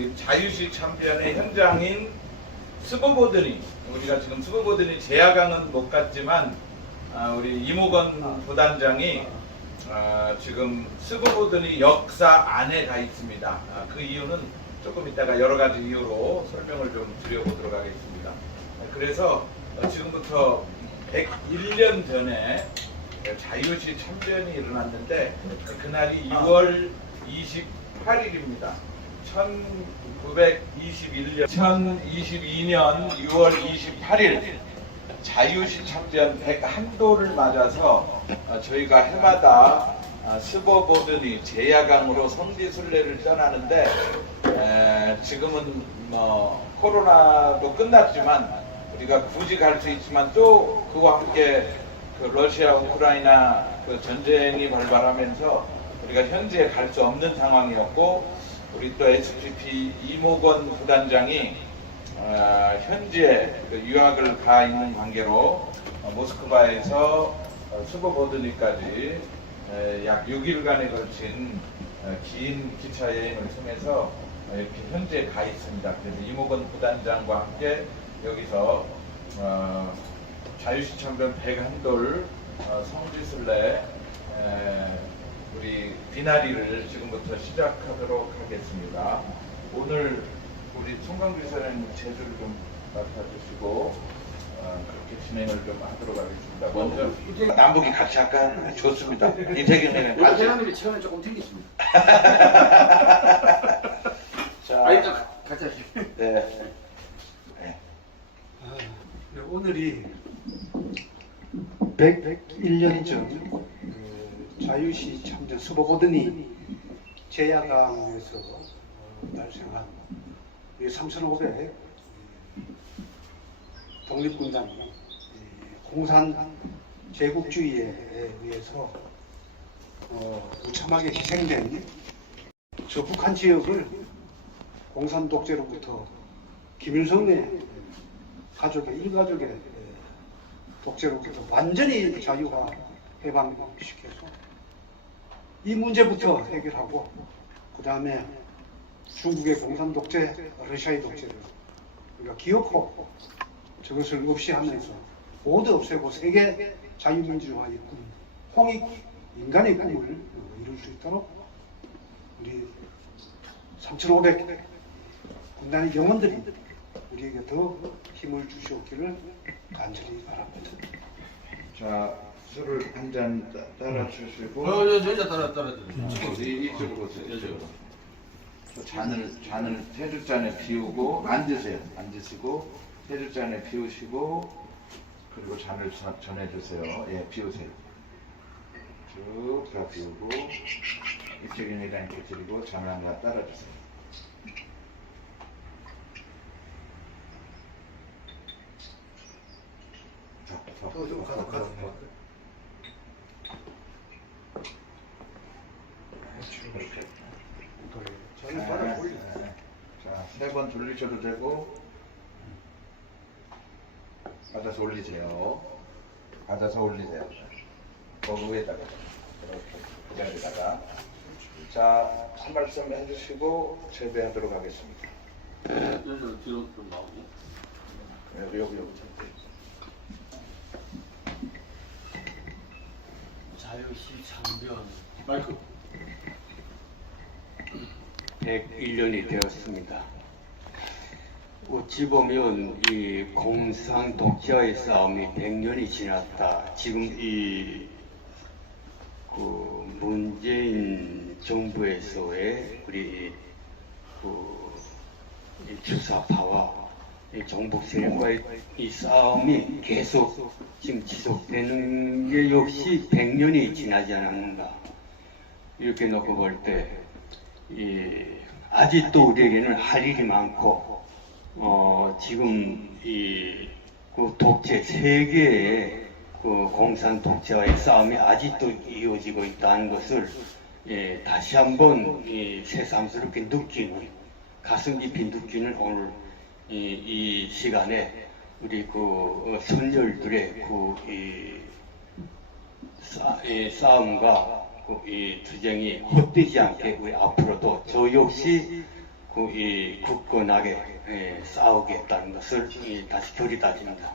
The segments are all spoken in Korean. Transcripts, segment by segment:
우리 자유시 참전의 현장인 스보보드니, 우리가 지금 스보보드니 제야강은 못 갔지만 우리 이모건 부단장이 지금 스보보드니 역사 안에 가 있습니다. 그 이유는 조금 이따가 여러 가지 이유로 설명을 좀 드려보도록 하겠습니다. 그래서 지금부터 101년 전에 자유시 참전이 일어났는데 그날이 6월 28일입니다. 2022년 6월 28일 자유시 참전 101도를 맞아서 저희가 해마다 스보보드니 제야강으로 성지순례를 떠나는데 지금은 뭐 코로나도 끝났지만 우리가 굳이 갈 수 있지만 또 그와 함께 그 러시아 우크라이나 그 전쟁이 발발하면서 우리가 현재 갈 수 없는 상황이었고, 우리 또 SGP 이모건 부단장이 현지에 그 유학을 가 있는 관계로 모스크바에서 스보보드니까지 약 6일간에 걸친 긴 기차 여행을 통해서 이렇게 현지에 가 있습니다. 그래서 이모건 부단장과 함께 여기서 자유시 참전 101돌 성지순례 우리 비나리를 지금부터 시작하도록 하겠습니다. 오늘 우리 송강주 이사님 제주를 좀 맡아주시고 그렇게 진행을 좀 하도록 하겠습니다. 먼저 남북이 같이 할까? 좋습니다. 이태균님 같이. 대장님이 체온이 조금 틀리십니다. 자, 일단 같이 하시죠. 네. 오늘이 101년 전 자유시 참전 스보보드니 제야강에서 발생한 3,500 독립군단이 공산 제국주의에 의해서 무참하게 희생된 저 북한 지역을 공산 독재로부터 김일성의 가족의 일가족의 독재로부터 완전히 자유화 해방시켜서 이 문제부터 해결하고, 그 다음에 중국의 공산 독재, 러시아의 독재를 우리가 기억하고 저것을 없이 하면서 모두 없애고 세계 자유민주화의 꿈, 홍익 인간의 꿈을 이룰 수 있도록 우리 3,500 군단의 영혼들이 우리에게 더 힘을 주시옵기를 간절히 바랍니다. 자, 술을 한 잔 따라 주시고. 여자 따라. 이쪽으로 오세요. 이쪽으로. 잔을 테주잔에 비우고 앉으세요. 앉으시고 테주잔에 비우시고, 그리고 잔을 전해주세요. 예, 비우세요. 쭉 다 비우고 이쪽이랑 이렇게 드리고 잔을 하나 따라주세요. 이렇게. 자, 3번 돌리셔도 되고, 받아서 올리세요. 받아서 올리세요. 그 위에다가 이렇게 그 자리에다가. 자, 한 말씀 해주시고 재배하도록 하겠습니다. 여자 뒤로 좀 나오고. 여기. 자유시 참변. 마이크. 101년이 되었습니다. 어찌 보면 이 공산 독재와의 싸움이 100년이 지났다. 지금 그 문재인 정부에서의 우리 이 주사파와 이 정복 세력과의 이 싸움이 계속 지금 지속되는 게 역시 100년이 지나지 않았는가. 이렇게 놓고 볼 때 아직도 우리에게는 할 일이 많고, 지금 그 독재, 세계의 그 공산 독재와의 싸움이 아직도 이어지고 있다는 것을 다시 한번 새삼스럽게 느끼는, 가슴 깊이 느끼는 오늘 이 시간에 우리 그 선열들의 싸움과 이 투쟁이 헛되지 않게 우리 앞으로도 저 역시 이 굳건하게 싸우겠다는 것을 다시 들이닥칩니다.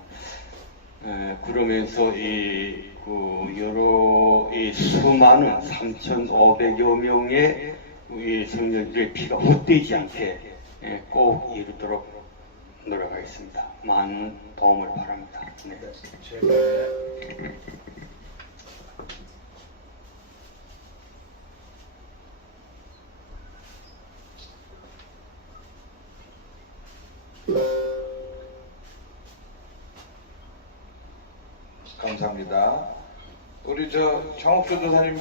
그러면서 여러 수많은 3,500여 명의 우리 성년들의 피가 헛되지 않게 꼭 이루도록 노력하겠습니다. 많은 도움을 바랍니다. 네. 감사합니다. 우리 정옥조 도사님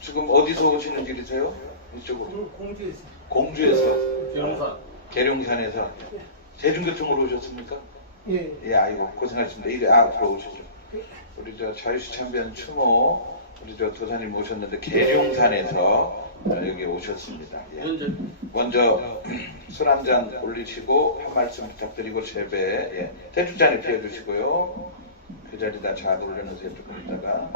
지금 어디서 오시는 길이세요? 이쪽으로? 공주에서. 공주에서. 계룡산에서. 대중교통으로 오셨습니까? 예. 예, 아이고 고생하셨습니다. 이래 앞으로 오시죠. 우리 자유시 참변 추모 우리 도사님 오셨는데 계룡산에서 여기 오셨습니다. 예. 먼저 술 한 잔 올리시고 한 말씀 부탁드리고 제배 대축잔에 피워주시고요. 그 자리다 잘 올려놓으세요. 조금 있다가.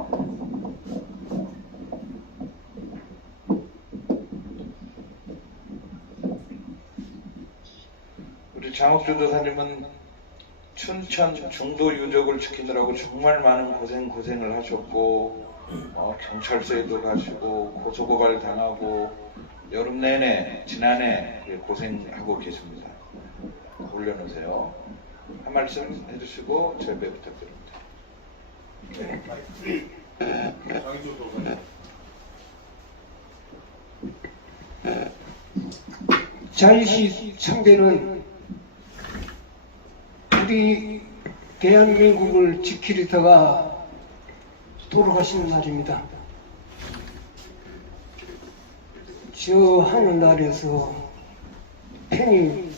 우리 장옥주 도사님은 춘천 중도 유적을 지키느라고 정말 많은 고생을 하셨고 경찰서에도 가시고 고소고발 당하고 여름 내내 지난해 고생하고 계십니다. 올려놓으세요. 한 말씀 해주시고 제배 부탁드립니다. 자유시 참배는 우리 대한민국을 지키려다가 돌아가신 날입니다. 저 하늘나라에서 편히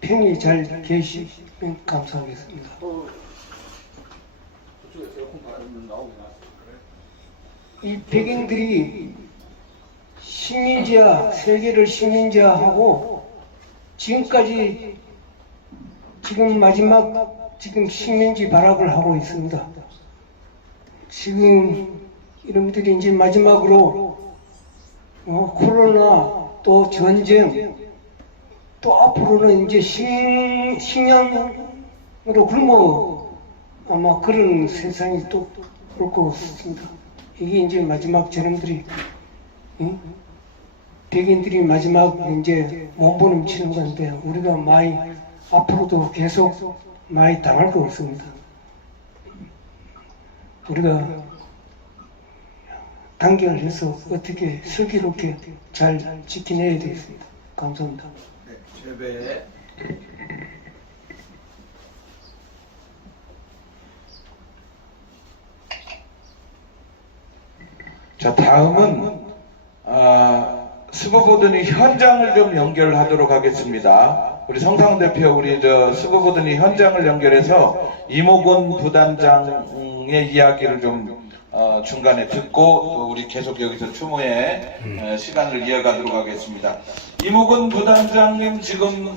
편히 잘 계시면 감사하겠습니다. 이 백인들이 식민지화, 세계를 식민지화하고 지금까지 마지막 식민지 발악을 하고 있습니다. 지금 이놈들이 이제 마지막으로 코로나 또 전쟁 또 앞으로는 이제 식량으로 굶어 아마 그런 세상이 또 올 것 같습니다. 이게 이제 마지막 저놈들이 백인들이 마지막 이제 몸부림치는 건데 우리가 많이 앞으로도 계속 많이 당할 것 같습니다. 우리가 단결해서 어떻게 슬기롭게 잘 지켜내야 되겠습니다. 감사합니다. 네, 제배. 자, 다음은 스고보드니 현장을 좀 연결하도록 하겠습니다. 우리 성상 대표, 우리 스고보드니 현장을 연결해서 이모곤 부단장의 이야기를 좀 중간에 듣고 또 우리 계속 여기서 추모의 시간을 이어가도록 하겠습니다. 이모곤 부단장님 지금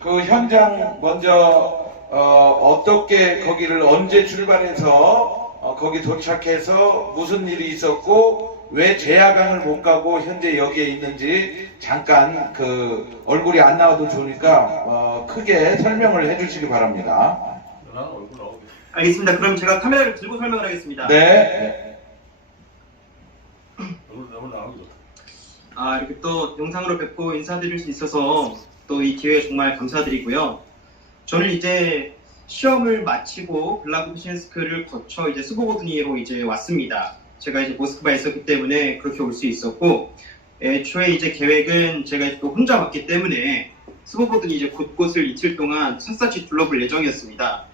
그 현장 먼저 어떻게 거기를 언제 출발해서 거기 도착해서 무슨 일이 있었고 왜 제야강을 못 가고 현재 여기에 있는지 잠깐 그 얼굴이 안 나와도 좋으니까 크게 설명을 해주시기 바랍니다. 알겠습니다. 그럼 제가 카메라를 들고 설명을 하겠습니다. 네. 이렇게 또 영상으로 뵙고 인사드릴 수 있어서 또 이 기회에 정말 감사드리고요. 저는 이제 시험을 마치고 블라고시엔스크를 거쳐 이제 스보보드니로 이제 왔습니다. 제가 이제 모스크바에 있었기 때문에 그렇게 올 수 있었고, 애초에 이제 계획은 제가 또 혼자 왔기 때문에 스보보드니 이제 곳곳을 이틀 동안 샅샅이 둘러볼 예정이었습니다.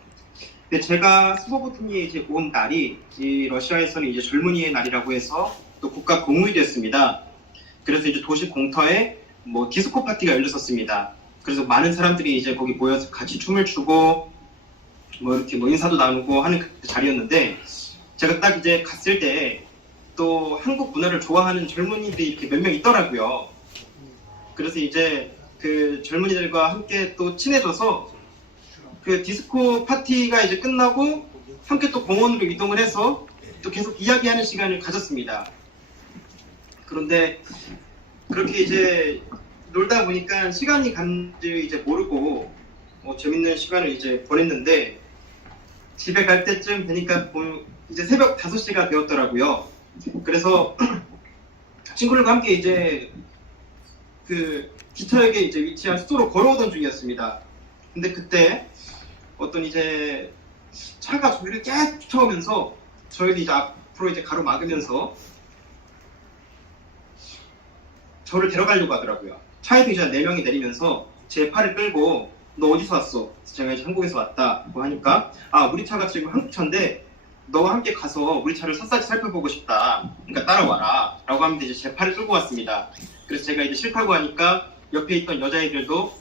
근데 제가 스보보드니에 이제 온 날이 이 러시아에서는 이제 젊은이의 날이라고 해서 또 국가 공휴일이 됐습니다. 그래서 이제 도시 공터에 뭐 디스코 파티가 열렸었습니다. 그래서 많은 사람들이 이제 거기 모여서 같이 춤을 추고 뭐 이렇게 뭐 인사도 나누고 하는 그 자리였는데, 제가 딱 이제 갔을 때 또 한국 문화를 좋아하는 젊은이들이 이렇게 몇 명 있더라고요. 그래서 이제 그 젊은이들과 함께 또 친해져서 그 디스코 파티가 이제 끝나고 함께 또 공원으로 이동을 해서 또 계속 이야기하는 시간을 가졌습니다. 그런데 그렇게 이제 놀다 보니까 시간이 간지 이제 모르고 재밌는 시간을 이제 보냈는데 집에 갈 때쯤 되니까 이제 새벽 5시가 되었더라고요. 그래서 친구들과 함께 이제 그 기차역에 이제 위치한 숙소로 걸어오던 중이었습니다. 근데 그때 어떤 이제 차가 저희를 계속 쫓아오면서 저희를 이제 앞으로 이제 가로막으면서 저를 데려가려고 하더라고요. 차에서 이제 4명이 내리면서 제 팔을 끌고 너 어디서 왔어? 제가 이제 한국에서 왔다고 하니까 우리 차가 지금 한국 차인데 너와 함께 가서 우리 차를 샅샅이 살펴보고 싶다. 그러니까 따라와라. 라고 하면서 이제 제 팔을 끌고 왔습니다. 그래서 제가 이제 싫다고 하니까 옆에 있던 여자애들도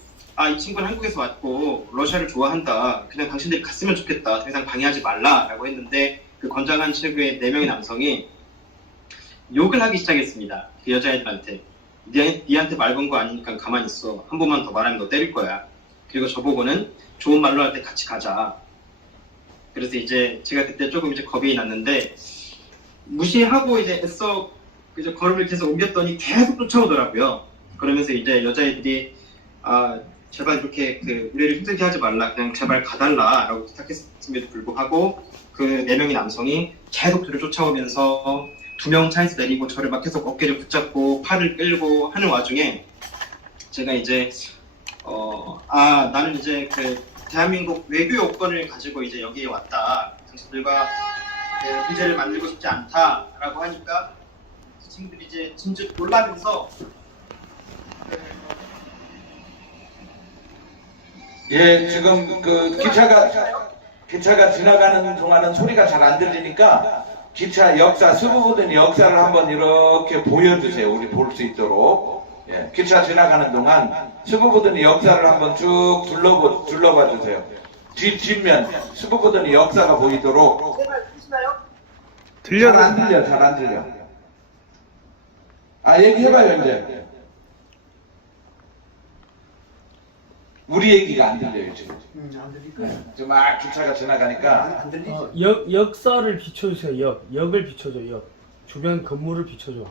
이 친구는 한국에서 왔고 러시아를 좋아한다. 그냥 당신들이 갔으면 좋겠다. 더 이상 방해하지 말라. 라고 했는데 그 건장한 체구의 4명의 남성이 욕을 하기 시작했습니다. 그 여자애들한테. 니한테 말 건 거 아니니까 가만히 있어. 한 번만 더 말하면 너 때릴 거야. 그리고 저보고는 좋은 말로 할 때 같이 가자. 그래서 이제 제가 그때 조금 이제 겁이 났는데 무시하고 이제 애써 이제 걸음을 계속 옮겼더니 계속 쫓아오더라고요. 그러면서 이제 여자애들이 제발 이렇게 우리를 힘들게 하지 말라. 그냥 제발 가달라라고 부탁했음에도 불구하고 그 4명의 남성이 계속 저를 쫓아오면서 2명 차에서 내리고 저를 막 계속 어깨를 붙잡고 팔을 끌고 하는 와중에 제가 이제 나는 이제 그 대한민국 외교 여권을 가지고 이제 여기에 왔다. 당신들과 문제를 만들고 싶지 않다라고 하니까 친구들이 이제 진즉 놀라면서 예, 지금 그 기차가 지나가는 동안은 소리가 잘 안 들리니까 기차 역사, 수부분의 역사를 한번 이렇게 보여주세요. 우리 볼 수 있도록. 예, 기차 지나가는 동안 수부분의 역사를 한번 쭉 둘러봐 주세요. 뒷면 수부분의 역사가 보이도록. 잘 안 들려. 얘기해봐요 이제. 우리 얘기가 안 들려요 지금. 안 들릴까요? 지금 막 기차가 지나가니까. 안 들리죠? 역사를 비춰주세요. 역을 비춰줘. 주변 건물을 비춰줘.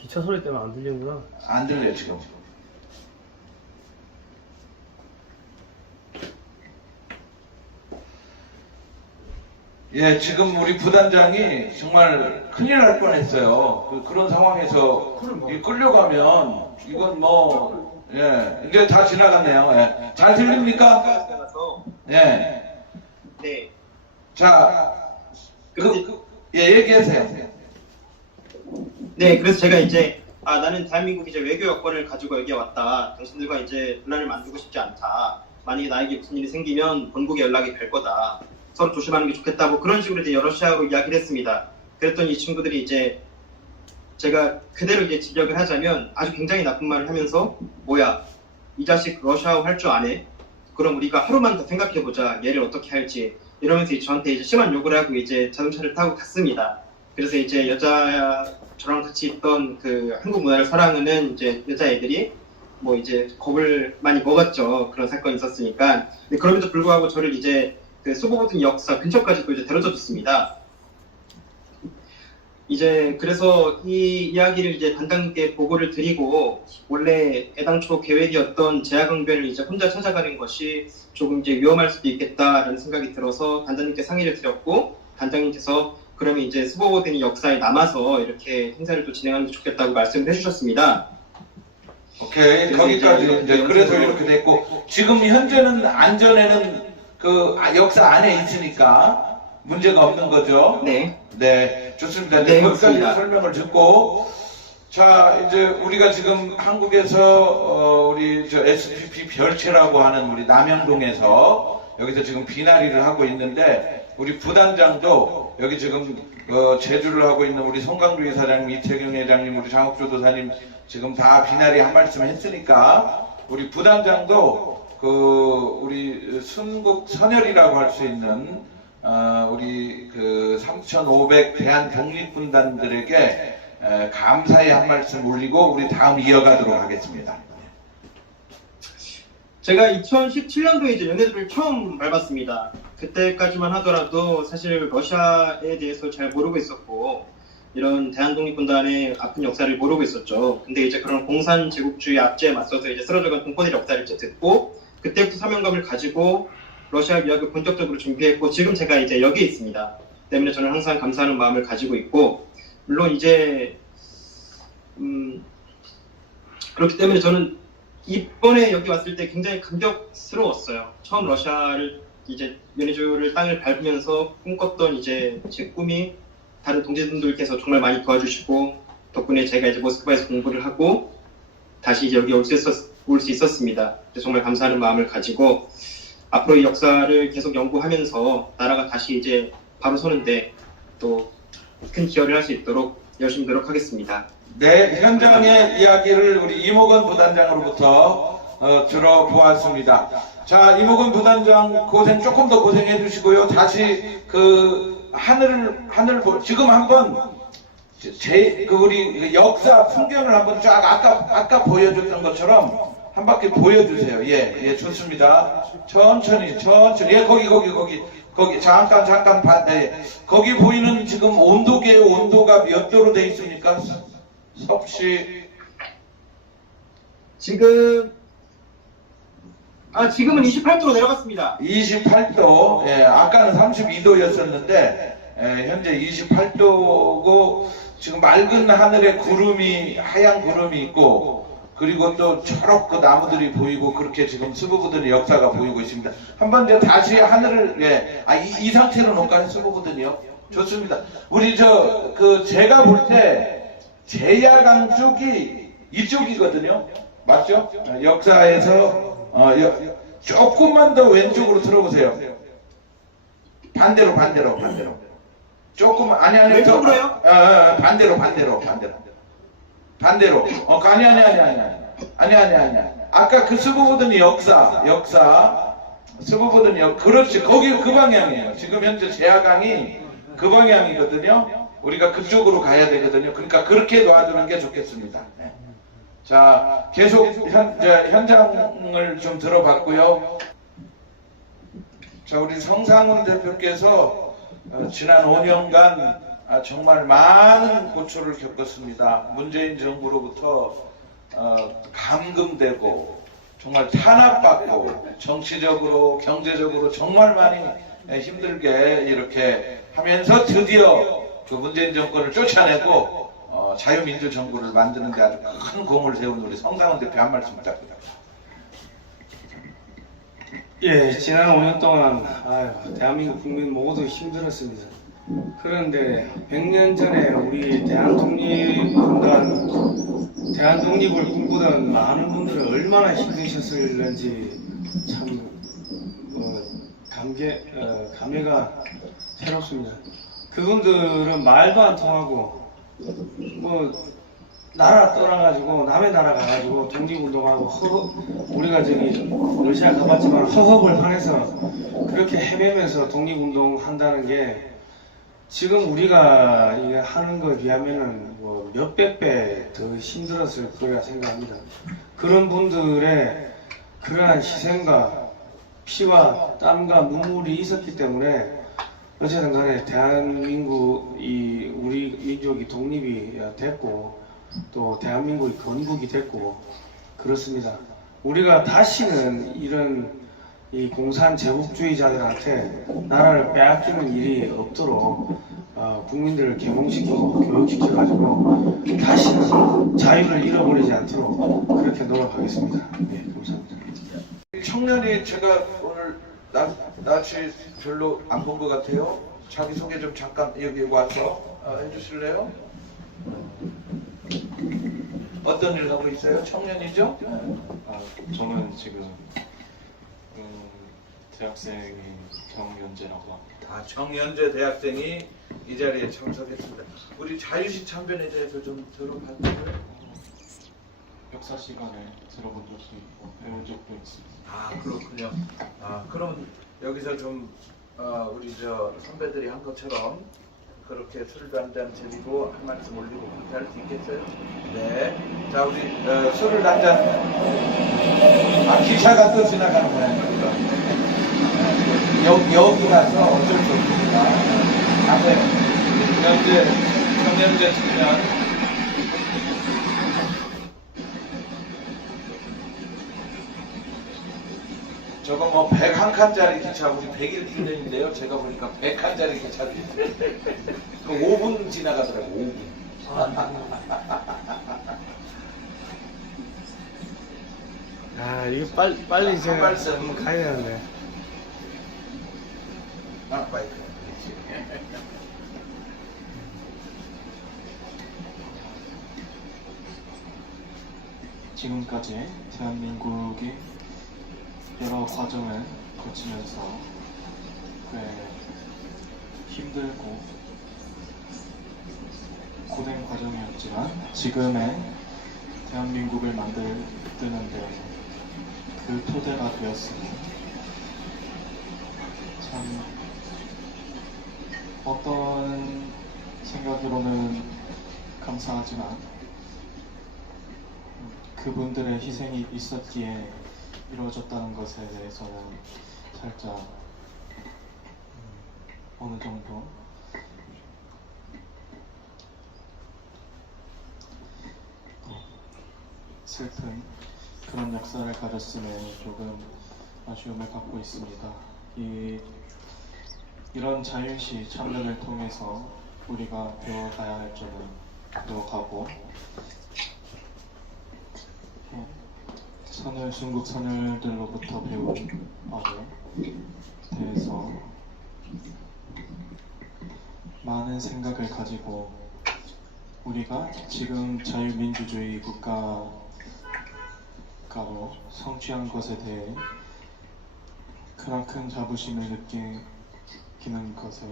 기차 소리 때문에 안 들리는구나. 안 들려요 지금. 예, 지금 우리 부단장이 정말 큰일 날 뻔했어요. 그런 상황에서 끌려가면 이건 이제 다 지나갔네요. 예. 잘 들립니까? 예. 네. 자, 얘기하세요. 네, 그래서 제가 이제 나는 대한민국 이제 외교 여권을 가지고 여기에 왔다. 당신들과 이제 분란을 만들고 싶지 않다. 만약에 나에게 무슨 일이 생기면 본국에 연락이 갈 거다. 서로 조심하는 게 좋겠다. 뭐 그런 식으로 이제 여러 시하고 이야기를 했습니다. 그랬더니 이 친구들이 이제 제가 그대로 이제 직역을 하자면 아주 굉장히 나쁜 말을 하면서 뭐야 이 자식 러시아어 할 줄 아네? 그럼 우리가 하루만 더 생각해보자. 얘를 어떻게 할지 이러면서 저한테 이제 심한 욕을 하고 이제 자동차를 타고 갔습니다. 그래서 이제 저랑 같이 있던 그 한국 문화를 사랑하는 이제 여자애들이 뭐 이제 겁을 많이 먹었죠. 그런 사건이 있었으니까. 근데 그럼에도 불구하고 저를 이제 그 수보보든 역사 근처까지 또 이제 데려다 줬습니다. 이제 그래서 이 이야기를 이제 단장님께 보고를 드리고 원래 애당초 계획이었던 제야강변을 이제 혼자 찾아가는 것이 조금 이제 위험할 수도 있겠다라는 생각이 들어서 단장님께 상의를 드렸고 단장님께서 그러면 이제 수보보든이 역사에 남아서 이렇게 행사를 또 진행하는 게 좋겠다고 말씀을 해주셨습니다. 오케이, 거기까지 이제 그래서 이렇게 됐고 지금 현재는 안전에는 그 역사 안에 있으니까 문제가 없는 거죠. 네. 네, 좋습니다. 네, 거기까지 그렇습니다. 설명을 듣고 자 이제 우리가 지금 한국에서 우리 SPP 별채라고 하는 우리 남영동에서 여기서 지금 비나리를 하고 있는데 우리 부단장도 여기 지금 제주를 하고 있는 우리 송강주 이사장님, 이태경 회장님, 우리 장옥조 도사님 지금 다 비나리 한 말씀 했으니까 우리 부단장도 우리 순국 선열이라고 할 수 있는 우리 3,500 대한 독립군단들에게 감사의 한 말씀 올리고 우리 다음 이어가도록 하겠습니다. 제가 2017년도에 이제 연애들을 처음 밟았습니다. 그때까지만 하더라도 사실 러시아에 대해서 잘 모르고 있었고 이런 대한독립군단의 아픈 역사를 모르고 있었죠. 근데 이제 그런 공산 제국주의 압제에 맞서서 이제 쓰러져간 공포의 역사를 이제 듣고 그때부터 사명감을 가지고 러시아 유학을 본격적으로 준비했고 지금 제가 이제 여기에 있습니다. 때문에 저는 항상 감사하는 마음을 가지고 있고 물론 이제 그렇기 때문에 저는 이번에 여기 왔을 때 굉장히 감격스러웠어요. 처음 러시아를 이제 연해주를 땅을 밟으면서 꿈꿨던 이제 제 꿈이 다른 동지분들께서 정말 많이 도와주시고 덕분에 제가 이제 모스크바에서 공부를 하고 다시 이제 여기 올 수 있었습니다. 정말 감사하는 마음을 가지고 앞으로 이 역사를 계속 연구하면서 나라가 다시 이제 바로 서는데 또 큰 기여를 할 수 있도록 열심히 노력하겠습니다. 네, 현장의 이야기를 우리 이모건 부단장으로부터 들어보았습니다. 자, 이모건 부단장 조금 더 고생해 주시고요. 다시 지금 한번 우리 역사 풍경을 한번 쫙 아까 보여줬던 것처럼 한 바퀴 보여주세요. 예, 좋습니다. 천천히. 예, 거기 잠깐 거기 보이는 지금 온도가 몇 도로 되어 있습니까? 섭씨 지금은 28도로 내려갔습니다. 28도. 예, 아까는 32도였었는데 현재 28도고 지금 맑은 하늘에 하얀 구름이 있고 그리고 또 초록 그 나무들이 보이고 그렇게 지금 수부부든의 역사가 보이고 있습니다. 한번 이제 다시 하늘을 이 상태로 놓을까요? 수부부든이요? 좋습니다. 우리 제가 볼 때 제야강 쪽이 이쪽이거든요. 맞죠? 역사에서 조금만 더 왼쪽으로 들어보세요. 반대로. 조금 아니 왼쪽으로요? 반대로. 아니. 아까 그 수부보더니 역사. 수부보더니 그렇지. 거기 그 방향이에요. 지금 현재 제야강이 그 방향이거든요. 우리가 그쪽으로 가야 되거든요. 그러니까 그렇게 놔두는 게 좋겠습니다. 네. 자, 계속 현장을 좀 들어봤고요. 자, 우리 성상훈 대표께서 지난 5년간 정말 많은 고초를 겪었습니다. 문재인 정부로부터 감금되고 정말 탄압받고 정치적으로 경제적으로 정말 많이 힘들게 이렇게 하면서 드디어 그 문재인 정권을 쫓아내고 자유민주정부를 만드는 데 아주 큰 공을 세운 우리 성상훈 대표 한 말씀 부탁드립니다. 예, 지난 5년 동안 대한민국 국민 모두 힘들었습니다. 그런데 100년 전에 우리 대한독립을 꿈꾸던 많은 분들은 얼마나 힘드셨을는지 참 감회가 새롭습니다. 그분들은 말도 안 통하고 나라 떠나가지고 남의 나라 가가지고 독립운동하고 우리가 러시아 가봤지만 허허벌판에서 그렇게 헤매면서 독립운동 한다는 게 지금 우리가 하는 것에 비하면은 몇백 배 더 힘들었을 거라 생각합니다. 그런 분들의 그러한 희생과 피와 땀과 눈물이 있었기 때문에 어쨌든 간에 대한민국 우리 민족이 독립이 됐고 또 대한민국이 건국이 됐고 그렇습니다. 우리가 다시는 이런 이 공산 제국주의자들한테 나라를 빼앗기는 일이 없도록 국민들을 계몽시키고 교육시켜가지고 다시는 자유를 잃어버리지 않도록 그렇게 노력하겠습니다. 네, 감사합니다. 청년이 제가 오늘 낯이 별로 안 본 것 같아요. 자기소개 좀 잠깐 여기 와서 해주실래요? 어떤 일 하고 있어요? 청년이죠? 저는 지금 대학생인 정연재라고 합니다. 정연재 대학생이 이 자리에 참석했습니다. 우리 자유시 참변에 대해서 좀 들어봤나요? 역사 시간에 들어본 적도 있고 배운 적도 있습니다. 그렇군요. 그럼 여기서 좀 우리 선배들이 한 것처럼 그렇게 술도 한잔 드리고 한 말씀 올리고 그렇게 할 수 있겠어요? 네. 자, 우리 술을 한잔. 기차가 또 지나가는 모양입니다. 여기라서 어쩔 수 없습니다. 가세요. 현재 청년제 청년. 저거 뭐 101칸짜리 기차 우리 100일 기념인데요. 제가 보니까 100칸짜리 기차도 있어요. 그 5분 지나가더라고. 5분. 아, 이거 빨리 이제 말씀. 한번 가야 되는데. 아, 마이크. 지금까지 대한민국이 여러 과정을 거치면서 꽤 힘들고 고된 과정이었지만 지금의 대한민국을 만드는데 그 토대가 되었으니 참 어떤 생각으로는 감사하지만 그분들의 희생이 있었기에 이루어졌다는 것에 대해서는 살짝 어느 정도 슬픈 그런 역사를 가졌음에 조금 아쉬움을 갖고 있습니다. 이런 자유시 참여를 통해서 우리가 배워가야 할 점은 배워가고 중국 선열들로부터 배운 바에 대해서 많은 생각을 가지고 우리가 지금 자유민주주의 국가로 성취한 것에 대해 그만큼 자부심을 느끼는 것을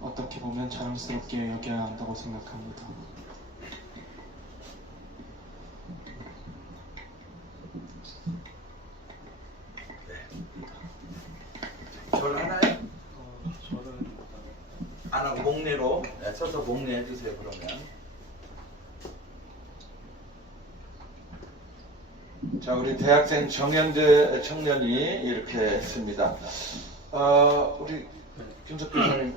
어떻게 보면 자랑스럽게 여겨야 한다고 생각합니다. 절 하나요? 저는 안 하고 목례로 서서 목례 해주세요. 그러면 자, 우리 대학생 정현재 청년이 이렇게 했습니다. 우리 김석 교수님,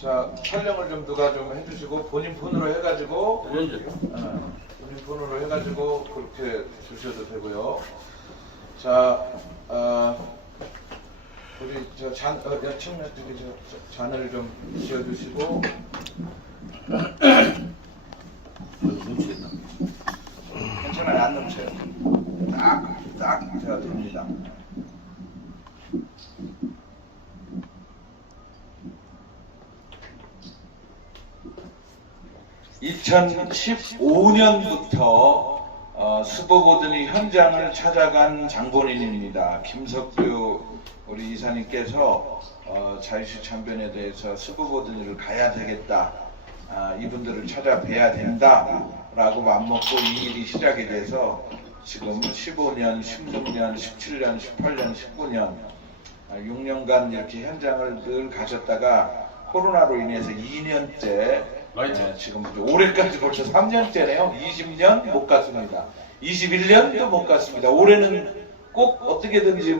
자, 촬영을 좀 누가 좀 해주시고 본인 폰으로 해가지고 본인 폰으로 해가지고 그렇게 주셔도 되고요. 자, 우리 저 청년들이 저 잔을 좀 지어주시고. 뭉치겠다. 괜찮아요. 안 넘쳐요. 딱 제가 됩니다. (2015년부터) 수보보드니 현장을 찾아간 장본인입니다. 김석규 우리 이사님께서 자유시 참변에 대해서 수보보드니를 가야 되겠다, 이분들을 찾아뵈야 된다 라고 맘먹고 이 일이 시작이 돼서 지금 15년, 16년, 17년, 18년, 19년 6년간 이렇게 현장을 늘 가셨다가 코로나로 인해서 2년째 지금 올해까지 벌써 3년째네요. 20년 못 갔습니다. 21년도 못 갔습니다. 올해는 꼭 어떻게든지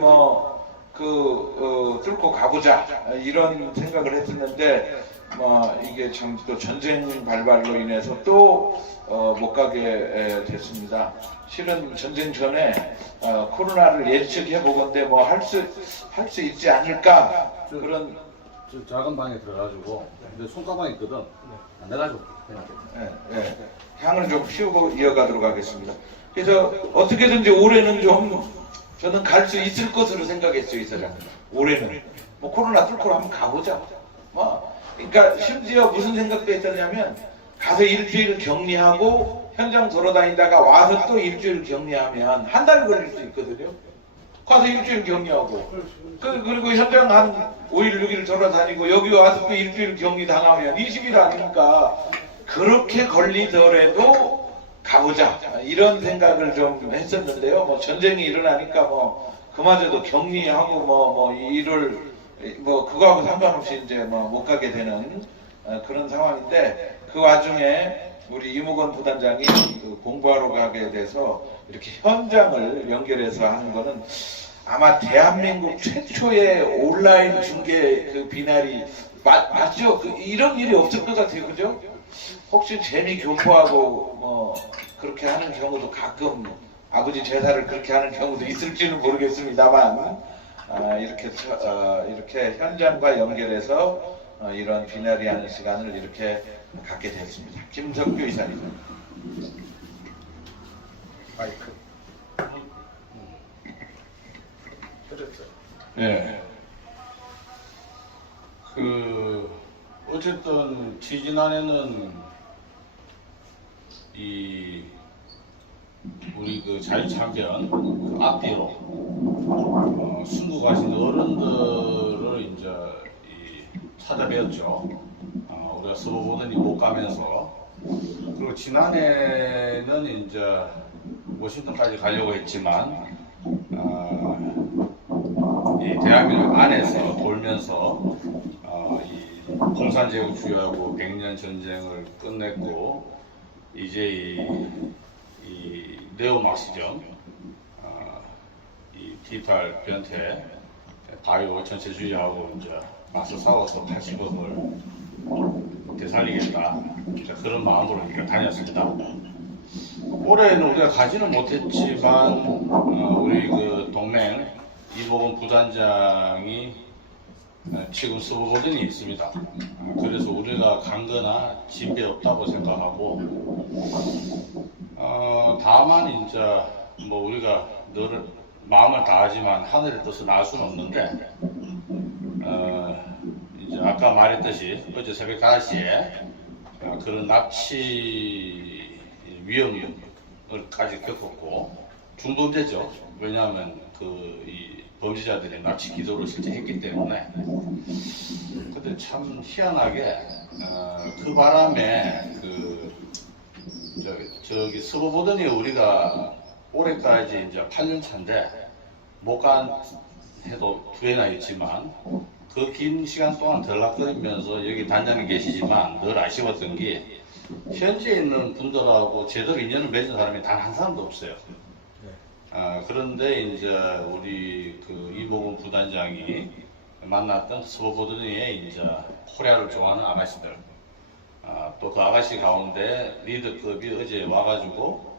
뚫고 가보자 이런 생각을 했었는데 이게 참 또 전쟁 발발로 인해서 또 못 가게 됐습니다. 실은 전쟁 전에 코로나를 예측해 보건데 할 수 있지 않을까 그런. 저 작은 방에 들어가지고 근데 손가방이 있거든. 내가 좀 향을 좀 피우고 이어가도록 하겠습니다. 그래서 어떻게든지 올해는 저는 갈 수 있을 것으로 생각했어요, 이사장. 올해는 코로나 뚫고 한번 가보자. 그러니까 심지어 무슨 생각도 했었냐면 가서 일주일 격리하고 현장 돌아다니다가 와서 또 일주일 격리하면 한 달 걸릴 수 있거든요. 가서 일주일 격리하고 그리고 현장 한 5일 6일 돌아다니고 여기 와서 또 일주일 격리 당하면 20일 아닙니까? 그렇게 걸리더라도 가보자 이런 생각을 좀 했었는데요. 전쟁이 일어나니까 그마저도 격리하고 일을 그거하고 상관없이 이제 못 가게 되는 그런 상황인데, 그 와중에 우리 이무건 부단장이 공부하러 가게 돼서 이렇게 현장을 연결해서 하는 거는 아마 대한민국 최초의 온라인 중계 그 비나리 맞죠? 이런 일이 없을 것 같아요, 그죠? 혹시 재미 교포하고 뭐 그렇게 하는 경우도 가끔 아버지 제사를 그렇게 하는 경우도 있을지는 모르겠습니다만 이렇게 현장과 연결해서 이런 비나리 하는 시간을 이렇게 갖게 됐습니다. 김석규 이사님. 마이크. 예. 어쨌든 지지난해는 우리 그 자유참변 앞뒤로 순구 가신 어른들을 이제 찾아뵈었죠. 우리가 서부보더니 못 가면서. 그리고 지난해는 이제 워싱턴까지 가려고 했지만 이 대한민국 안에서 돌면서 이 공산제국주의하고 100년 전쟁을 끝냈고 이제 이 네오막시즘, 이 디지털 변태, 바이오 전체주의하고 이제 맞서 싸워서 80억을 되살리겠다. 그런 마음으로 이렇게 다녔습니다. 올해는 우리가 가지는 못했지만 우리 그 동맹 이모건 부단장이 지금 서부보든이 있습니다. 그래서 우리가 간 거나 진배 없다고 생각하고 다만 이제 뭐 우리가 늘 마음을 다하지만 하늘의 뜻은 알 수는 없는데 이제 아까 말했듯이 어제 새벽 5시에 그런 납치 위험을까지 겪었고 중범죄죠. 왜냐하면 이 범죄자들이 납치 기도를 실제 했기 때문에. 근데 참 희한하게 그 바람에 저기 서부보더니 우리가 올해까지 이제 8년 차인데 못 간 해도 2회나 있지만 그 긴 시간 동안 덜락거리면서 여기 단장님 계시지만 늘 아쉬웠던 게 현지에 있는 분들하고 제대로 인연을 맺은 사람이 단 한 사람도 없어요. 그런데 이제 우리 그 이모건 부단장이 만났던 서부보더니의 이제 코리아를 좋아하는 아가씨들, 또 그 아가씨 가운데 리더급이 어제 와가지고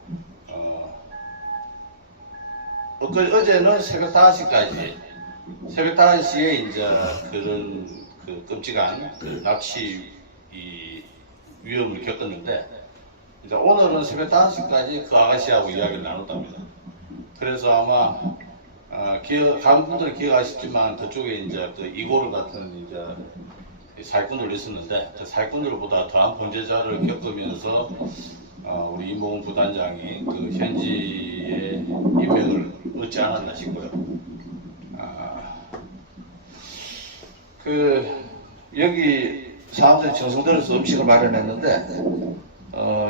어제는 새벽 5시에 이제 그런 그 끔찍한 그 납치 위험을 겪었는데 이제 오늘은 새벽 5시까지 그 아가씨하고 이야기를 나눴답니다. 그래서 아마 다른 분들은 기억하시지만 그쪽에 이제 그 이고르 같은 이제 사기꾼들 있었는데 그 사기꾼들보다 더한 범죄자를 겪으면서 우리 이모건 부단장이 그 현지의 인맥을 얻지 않았나 싶고요. 여기 사람들이 정성들여서 음식을 마련했는데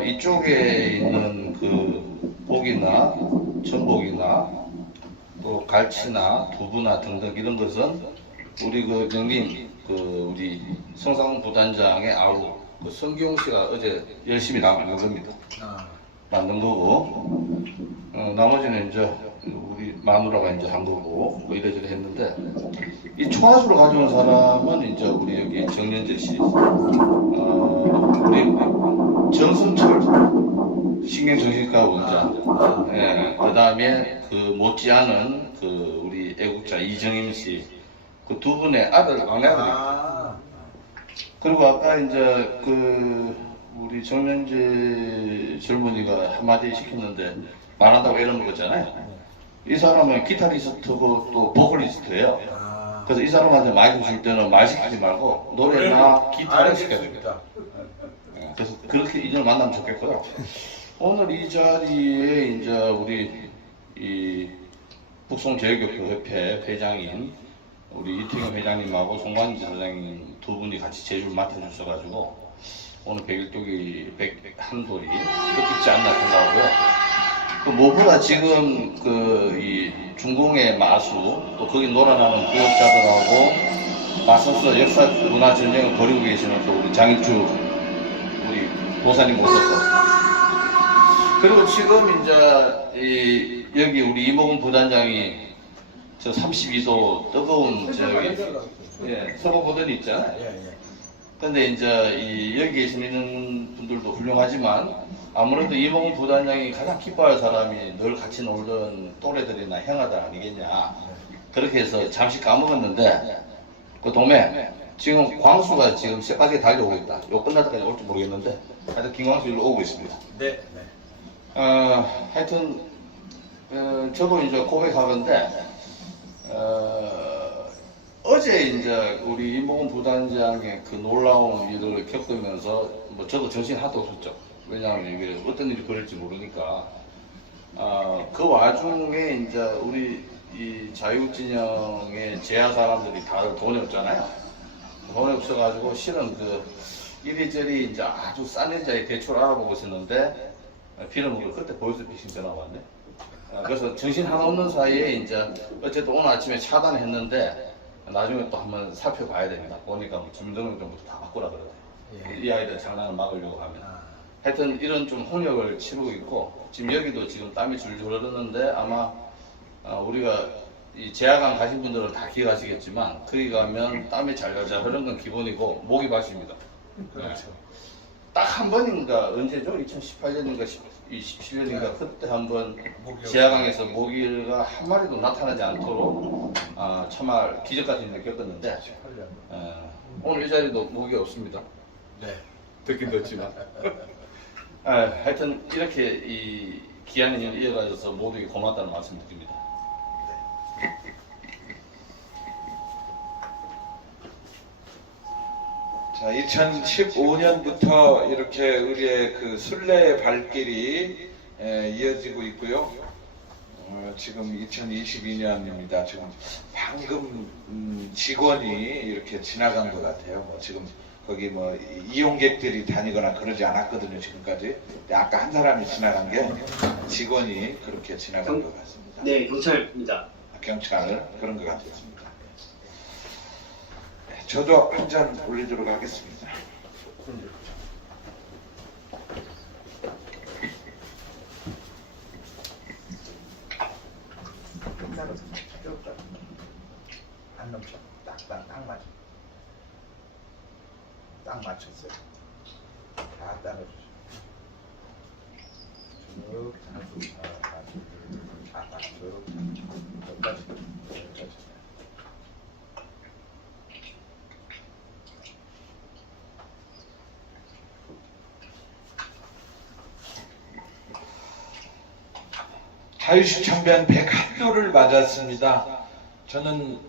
이쪽에 있는 그 고기나 전복이나 또 갈치나 두부나 등등 이런 것은 우리 그 명님 우리 성상 부단장의 아우 성기용 씨가 어제 열심히 만든 겁니다. 만든 거고 나머지는 이제 우리 마누라가 이제 한 거고 뭐 이래저래 했는데 이 초화수를 가져온 사람은 이제 우리 여기 정연재 씨, 우리 정순철 신경정신과 원장, 그 다음에 그 못지않은 그 우리 애국자 이정임 씨, 그 두 분의 아들 막내아들입니다. 그리고 아까 이제 그 우리 정연재 젊은이가 한마디 시켰는데 말한다고 애를 먹었잖아요. 이 사람은 기타리스트고 또 보컬리스트예요. 그래서 이 사람한테 마이크 줄 때는 말 시키지 말고 노래나 기타를 시켜야 됩니다. 그래서 그렇게 인연을 만나면 좋겠고요. 오늘 이 자리에 이제 우리 이 북송제일교회협회 회장인 우리 이태경 회장님하고 송관지 사장님 두 분이 같이 제주를 맡아주셔가지고 오늘 101독이 101돌이 뜻깊지 않나 생각하고요. 그 무엇보다 지금 이 중공의 마수 또 거기 놀아나는 부역자들하고 맞서서 역사 문화 전쟁을 벌이고 계시는 또 우리 장일주 우리 도사님 모셨고 그리고 지금 이제 여기 우리 이모건 부단장이 저 32도 뜨거운 저기 서버 버든이 있잖아요. 근데 이제 여기 계시는 분들도 훌륭하지만 아무래도 이봉훈 부단장이 가장 기뻐할 사람이 늘 같이 놀던 또래들이나 형아들 아니겠냐. 그렇게 해서 잠시 까먹었는데 그 도매 지금 광수가 지금 새까지 달려오고 있다. 요 끝날 때까지 올지 모르겠는데 하여튼 김광수 일로 오고 있습니다. 네. 하여튼 저도 이제 고백하건데 어제 이제 우리 이봉훈 부단장의 그 놀라운 일을 겪으면서 뭐 저도 정신 하나도 없었죠. 왜냐하면 이게 어떤 일이 벌일지 모르니까. 그 와중에 이제 우리 이 자유진영의 제야 사람들이 다들 돈이 없잖아요. 돈이 없어가지고 실은 그 이리저리 이제 아주 싼 일자리 대출 알아보고 있었는데 빌어먹을 그때 보이스피싱 전화가 왔네. 그래서 정신 하나 없는 사이에 이제 어쨌든 오늘 아침에 차단했는데 나중에 또 한번 살펴봐야 됩니다. 보니까 뭐 주민등록증부터 다 바꾸라 그러대. 이 아이들 장난을 막으려고 하면. 하여튼 이런 좀 홍역을 치르고 있고 지금 여기도 지금 땀이 줄줄 흐르는데 아마 우리가 이 제야강 가신 분들은 다 기억하시겠지만 거기 가면 땀이 잘잘 흐르는 건 기본이고 목이 마십니다. 그렇죠. 딱 한 번인가 언제죠? 2018년인가 17년인가 그때 한번 제야강에서 모기가 한 마리도 나타나지 않도록 참말 기적 같은 일을 겪었는데 오늘 이 자리도 모기가 없습니다. 네. 듣긴 듣지만 하여튼 이렇게 이 귀한 인연을 이어가셔서 모두에게 고맙다는 말씀 드립니다. 자, 2015년부터 이렇게 우리의 그 순례 발길이 이어지고 있고요. 지금 2022년입니다. 지금 방금 직원이 이렇게 지나간 것 같아요. 뭐 지금 거기 뭐 이용객들이 다니거나 그러지 않았거든요. 지금까지. 근데 아까 한 사람이 지나간 게 직원이 그렇게 지나간 것 같습니다. 네, 경찰입니다. 경찰 그런 것 같았습니다. 저도 한 잔 올리도록 하겠습니다. 안 넘쳐. 딱 맞아. 딱 맞췄어요. 다 따라주죠. 쭉 여기까지. 자유식 참변 101도를 맞았습니다. 저는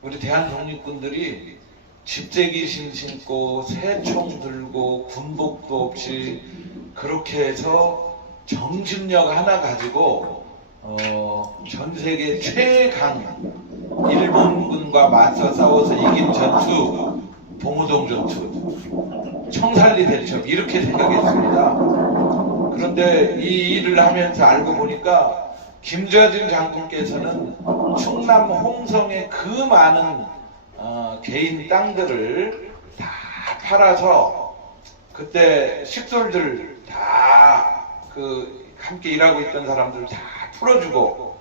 우리 대한독립군들이 집재기신 신고 새총 들고 군복도 없이 그렇게 해서 정신력 하나 가지고 전 세계 최강 일본군과 맞서 싸워서 이긴 전투 봉우동 전투 청산리 대첩 이렇게 생각했습니다. 그런데 이 일을 하면서 알고 보니까 김좌진 장군께서는 충남 홍성의 그 많은 개인 땅들을 다 팔아서 그때 식솔들 다 함께 일하고 있던 사람들 다 풀어주고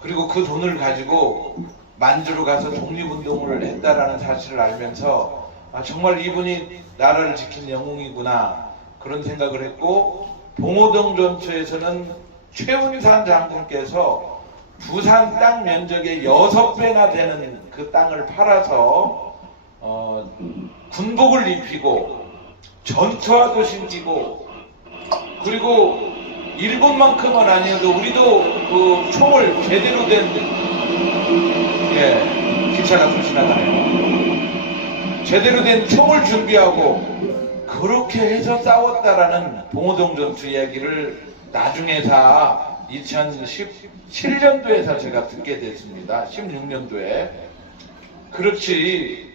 그리고 그 돈을 가지고 만주로 가서 독립운동을 했다라는 사실을 알면서 정말 이분이 나라를 지킨 영웅이구나 그런 생각을 했고 봉오동 전투에서는 최운산 장군께서 부산 땅 면적의 6배나 되는 그 땅을 팔아서 군복을 입히고 전투화도 신기고 그리고 일본만큼은 아니어도 우리도 그 총을 제대로 된 기차가 또 지나가네요. 제대로 된 총을 준비하고 그렇게 해서 싸웠다라는 봉오동 전투 이야기를 나중에 다 2017년도에서 제가 듣게 됐습니다. 16년도에. 그렇지.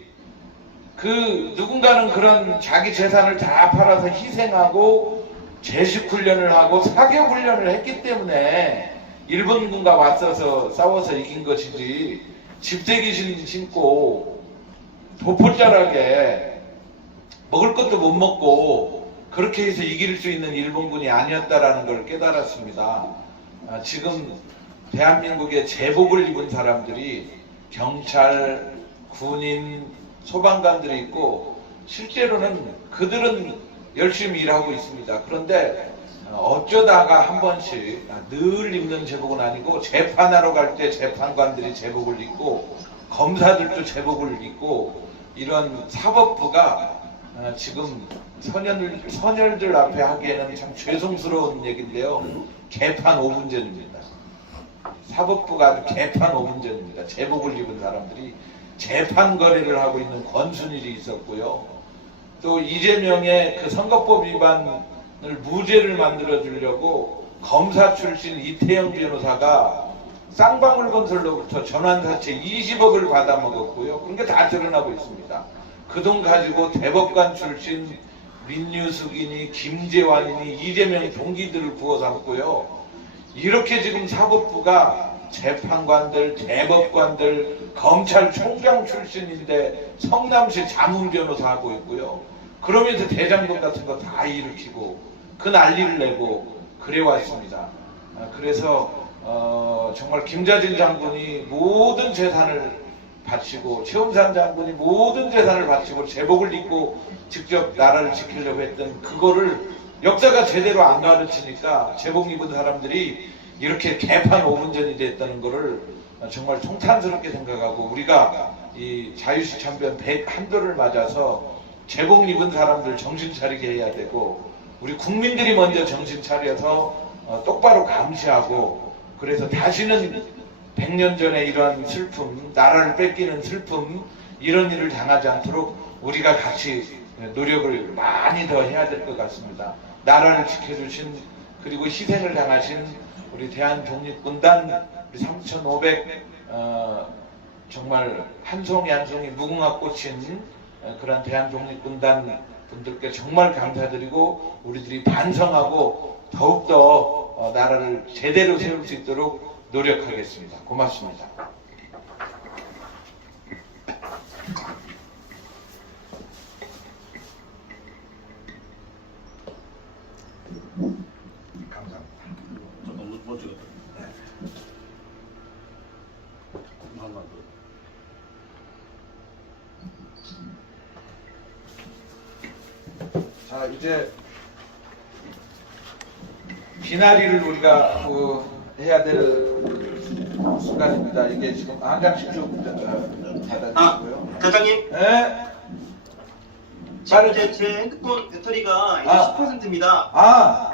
누군가는 그런 자기 재산을 다 팔아서 희생하고 제식훈련을 하고 사격훈련을 했기 때문에 일본군과 맞서서 싸워서 이긴 것이지 집대기신 신고 도포자락에 먹을 것도 못 먹고 그렇게 해서 이길 수 있는 일본군이 아니었다라는 걸 깨달았습니다. 지금 대한민국의 제복을 입은 사람들이 경찰, 군인, 소방관들이 있고 실제로는 그들은 열심히 일하고 있습니다. 그런데 어쩌다가 한 번씩 늘 입는 제복은 아니고 재판하러 갈 때 재판관들이 제복을 입고 검사들도 제복을 입고 이런 사법부가 지금 선열들 앞에 하기에는 참 죄송스러운 얘기인데요. 개판 5분 전입니다. 사법부가 아주 개판 5분 전입니다. 제복을 입은 사람들이 재판 거래를 하고 있는 권순일이 있었고요. 또 이재명의 그 선거법 위반을 무죄를 만들어 주려고 검사 출신 이태영 변호사가 쌍방울건설로부터 전환사채 20억을 받아먹었고요. 그런 게 다 드러나고 있습니다. 그 돈 가지고 대법관 출신 민유숙이니 김재환이니 이재명 동기들을 부어 삼고요. 이렇게 지금 사법부가 재판관들, 대법관들, 검찰총장 출신인데 성남시 자문 변호사 하고 있고요. 그러면서 대장동 같은 거 다 일으키고 그 난리를 내고 그래 왔습니다. 그래서 정말 김자진 장군이 모든 재산을 바치고 최훈산 장군이 모든 재산을 바치고 제복을 입고 직접 나라를 지키려고 했던 그거를 역사가 제대로 안 가르치니까 제복 입은 사람들이 이렇게 개판 5분 전이 됐다는 거를 정말 통탄스럽게 생각하고 우리가 이 자유시 참변 101도를 맞아서 제복 입은 사람들 정신 차리게 해야 되고 우리 국민들이 먼저 정신 차려서 똑바로 감시하고 그래서 다시는 100년 전에 이러한 슬픔, 나라를 뺏기는 슬픔 이런 일을 당하지 않도록 우리가 같이 노력을 많이 더 해야 될 것 같습니다. 나라를 지켜주신 그리고 희생을 당하신 우리 대한독립군단 우리 3,500 정말 한 송이 한 송이 무궁화 꽃인 그런 대한독립군단 분들께 정말 감사드리고 우리들이 반성하고 더욱더 나라를 제대로 세울 수 있도록 노력하겠습니다. 고맙습니다. 자, 이제 비나리를 우리가 해야 될 순간입니다. 이게 지금 한 장씩 좀 받아주시고요. 대장님, 네? 지금 이제 제 핸드폰 배터리가 이제 10%입니다.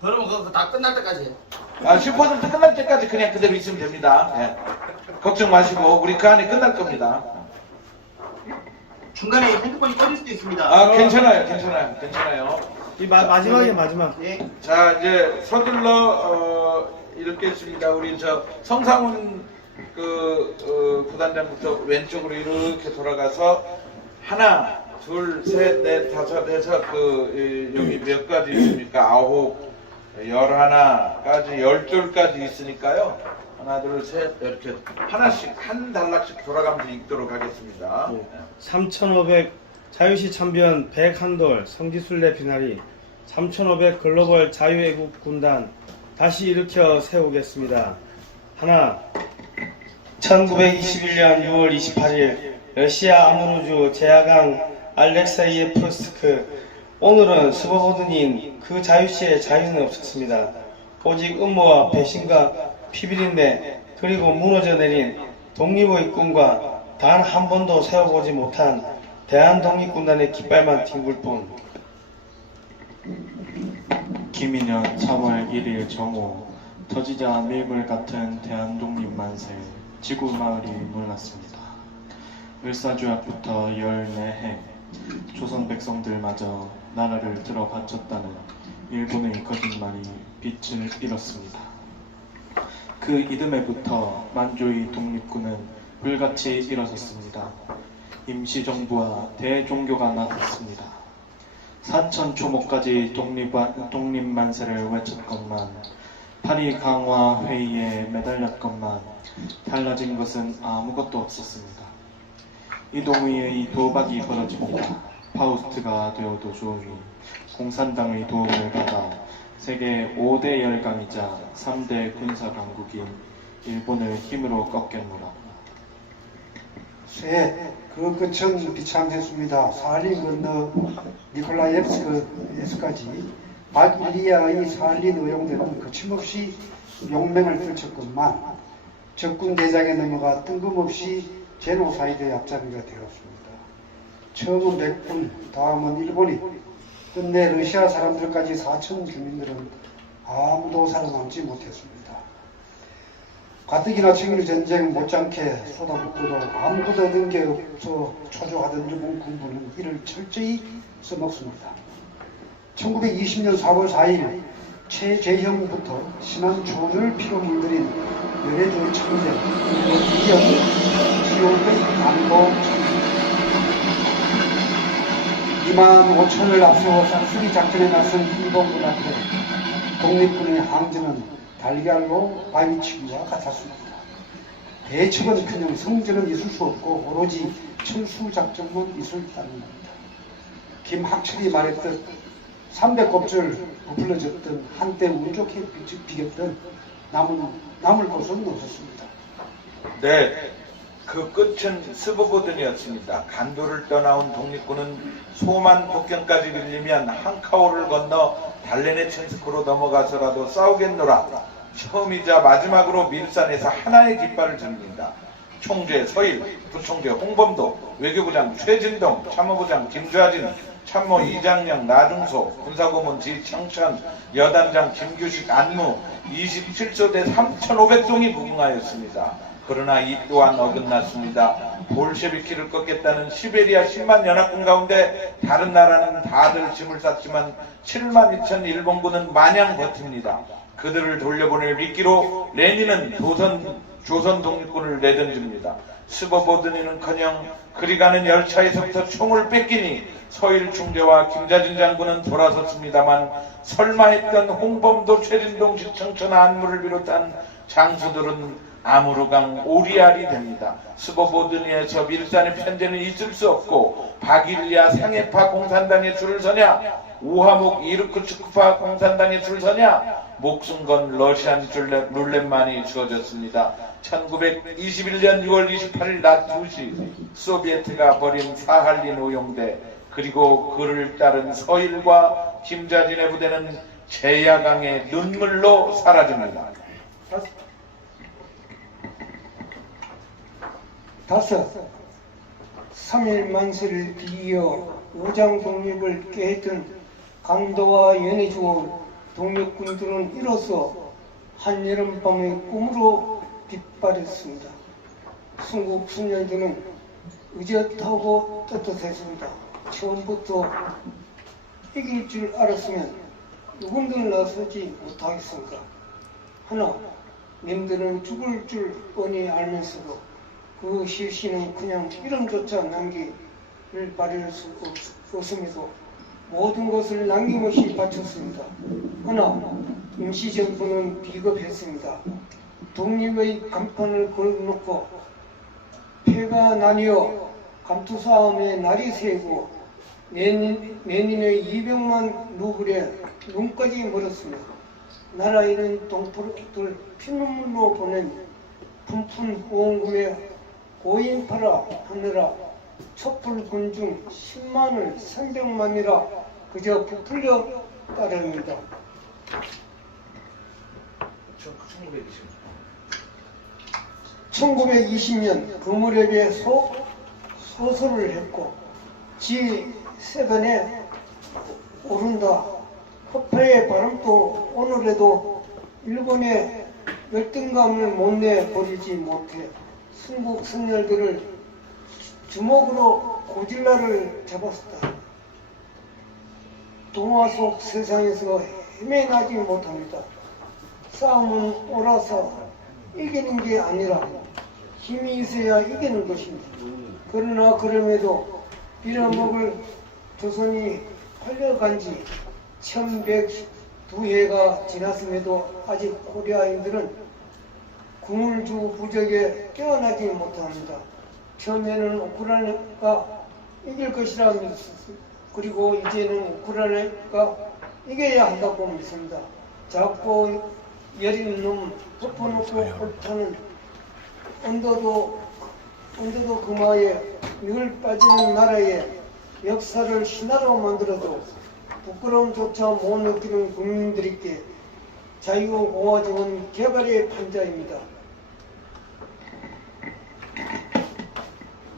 그러면 그거 다 끝날 때까지 10% 끝날 때까지 그냥 그대로 있으면 됩니다. 네. 걱정 마시고 우리 그 안에 끝날 겁니다. 중간에 핸드폰이 꺼질 수도 있습니다. 괜찮아요. 이 마지막이에요, 마지막. 네. 자, 이제 서둘러 이렇게 했습니다. 우리 저 성상훈 부단장부터 왼쪽으로 이렇게 돌아가서 하나, 둘, 셋, 넷, 다섯 해서 여기 몇 가지 있습니까? 9, 11까지 10줄까지 있으니까요. 하나, 둘, 셋 이렇게 하나씩 한 단락씩 돌아가면서 읽도록 하겠습니다. 3,500 자유시 참변 101돌 성지순례 비나리 3,500 글로벌 자유애국군단 다시 일으켜 세우겠습니다. 하나 1921년 6월 28일 러시아 아무르주 제야강 알렉사이에프스크 오늘은 스보보드닌 그 자유시의 자유는 없었습니다. 오직 음모와 배신과 피비린내 그리고 무너져 내린 독립의 꿈과 단 한 번도 세워보지 못한 대한독립군단의 깃발만 뒹굴 뿐. 김인현 3월 1일 정오 터지자 밀물 같은 대한독립만세 지구마을이 놀랐습니다. 을사조약부터 14해 조선 백성들마저 나라를 들어 바쳤다는 일본의 거짓말이 빛을 잃었습니다. 그 이듬해부터 만주의 독립군은 불같이 일어섰습니다. 임시정부와 대종교가 나섰습니다. 사천초목까지 독립만세를 외쳤건만 파리 강화 회의에 매달렸건만 달라진 것은 아무것도 없었습니다. 이동우의 도박이 벌어집니다. 파우스트가 되어도 좋으니 공산당의 도움을 받아 세계 5대 열강이자 3대 군사 강국인 일본을 힘으로 꺾겠노라. 셋, 그 끝은 비참했습니다. 사할린 건너 니콜라이옙스크에서까지 바길리아의 사할린 의용대는 거침없이 용맹을 펼쳤건만 적군 대장에 넘어가 뜬금없이 제노사이드의 앞잡이가 되었습니다. 처음은 백분, 다음은 일본이, 끝내 러시아 사람들까지 4천 주민들은 아무도 살아남지 못했습니다. 가뜩이나 청일 전쟁 못지않게 쏟아붓고도 아무것도 얻은 게 없어 초조하던 일본 군부는 이를 철저히 써먹습니다. 1920년 4월 4일 최재형부터 신안촌을 피로 물들인 연해주의 청년 이영 지옥의 안보 2만 5천을 앞세워 싹쓸이 작전에 나선 일본군 앞에 독립군의 항전은 달걀로 바위치기와 같았습니다. 대첩은커녕 성전은 있을 수 없고 오로지 철수작전만 있을 따름입니다. 김학철이 말했듯 300곱절 부풀려졌던 한때 운 좋게 비겼던 남을 곳은 없었습니다. 네, 그 끝은 스보보든이었습니다. 간도를 떠나온 독립군은 소만 폭경까지 밀리면 한카오를 건너 달레네친스크로 넘어가서라도 싸우겠노라. 처음이자 마지막으로 밀산에서 하나의 깃발을 들립니다. 총재 서일, 부총재 홍범도, 외교부장 최진동, 참모부장 김좌진, 참모 이장령 나중소, 군사고문 지청천, 여단장 김규식 안무 27소대 3,500동이 무궁하였습니다. 그러나 이 또한 어긋났습니다. 볼셰비키를 꺾겠다는 시베리아 10만 연합군 가운데 다른 나라는 다들 짐을 쌌지만 7만 2천 일본군은 마냥 버팁니다. 그들을 돌려보낼 미끼로 레닌은 조선 독립군을 내던집니다. 스보보드니는커녕 그리 가는 열차에서부터 총을 뺏기니 서일 총재와 김자진 장군은 돌아섰습니다만 설마 했던 홍범도, 최진동, 지청천, 안무를 비롯한 장수들은 아무르강 오리알이 됩니다. 스보보드니에서 밀산의 편제는 있을 수 없고 바길리아 상해파 공산당에 줄을 서냐, 우하묵 이르크츠크파 공산당에 줄을 서냐, 목숨 건 러시안 룰렛만이 주어졌습니다. 1921년 6월 28일 낮 2시 소비에트가 벌인 사할린 오용대 그리고 그를 따른 서일과 김자진의 부대는 제야강의 눈물로 사라집니다. 다섯, 3일 만세를 비이어 우장 독립을 깨했던 강도와 연해주어 독립군들은 이로써 한여름밤의 꿈으로 빛발했습니다. 순국 순열들은 의젓하고 떳떳했습니다. 처음부터 이길 줄 알았으면 누군들 나서지 못하겠습니까? 하나, 님들은 죽을 줄 뻔히 알면서도 그 실시는 그냥 이름조차 남기를 바랄 수 없음에도 모든 것을 남김없이 바쳤습니다. 하나, 임시정부는 비겁했습니다. 독립의 간판을 걸어놓고 패가 나뉘어 감투싸움의 날이 새고 내년에 200만 루블에 눈까지 멀었습니다. 나라 잃은 동포들 피눈물로 보낸 품푼 후원금에 고인파라 하느라 촛불 군중 10만을 300만이라 그저 부풀려 따릅니다. 1920년 그 무렵에 소설을 했고 G7에 오른다. 허파의 바람도 오늘에도 일본의 열등감을 못내버리지 못해 순국 선열들을 주먹으로 고질라를 잡았다. 동화 속 세상에서 헤매나지 못합니다. 싸움은 옳아서 이기는 게 아니라 힘이 있어야 이기는 것입니다. 그러나 그럼에도 빌어먹을 조선이 팔려간 지 1102해가 지났음에도 아직 코리아인들은 궁을주 부적에 깨어나지 못합니다. 처음에는 우크라이나가 이길 것이라 믿었습니다. 그리고 이제는 우크라이나가 이겨야 한다고 믿습니다. 작고 여린 놈 덮어놓고 옳다는 언더도 그마에 늘 빠지는 나라의 역사를 신화로 만들어도 부끄러움조차 못 느끼는 국민들에게 자유공화정은 개발의 판자입니다.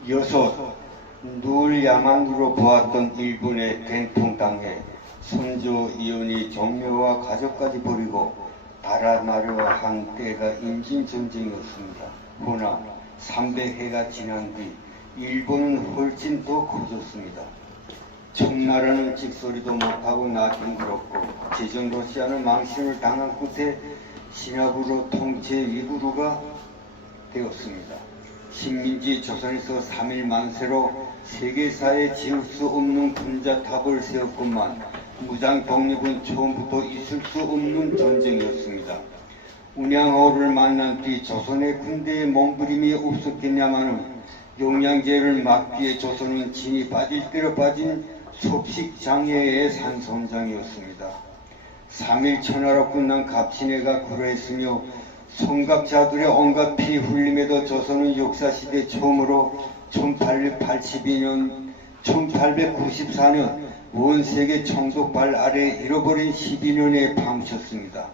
여섯, 늘 야만으로 보았던 일본의 된통당에 선조 이혼이 종묘와 가족까지 버리고 달아나려 한 때가 임진전쟁이었습니다. 그러나 300해가 지난 뒤 일본은 훨씬 더 커졌습니다. 청나라는 찍소리도 못하고 나중 들었고 제정 러시아는 망신을 당한 끝에 신압으로 통치 위구르가 되었습니다. 식민지 조선에서 3일 만세로 세계사에 지을 수 없는 군자탑을 세웠건만 무장 독립은 처음부터 있을 수 없는 전쟁이었습니다. 운양호를 만난 뒤 조선의 군대에 몸부림이 없었겠냐마는 용량제를 막기에 조선은 진이 빠질 대로 빠진 속식장애의 산손장이었습니다. 3일 천하로 끝난 갑신해가 그러했으며 성각자들의 온갖 피 흘림에도 조선은 역사시대 처음으로 1894년 원세계 총독발 아래 잃어버린 12년에 파묻혔습니다.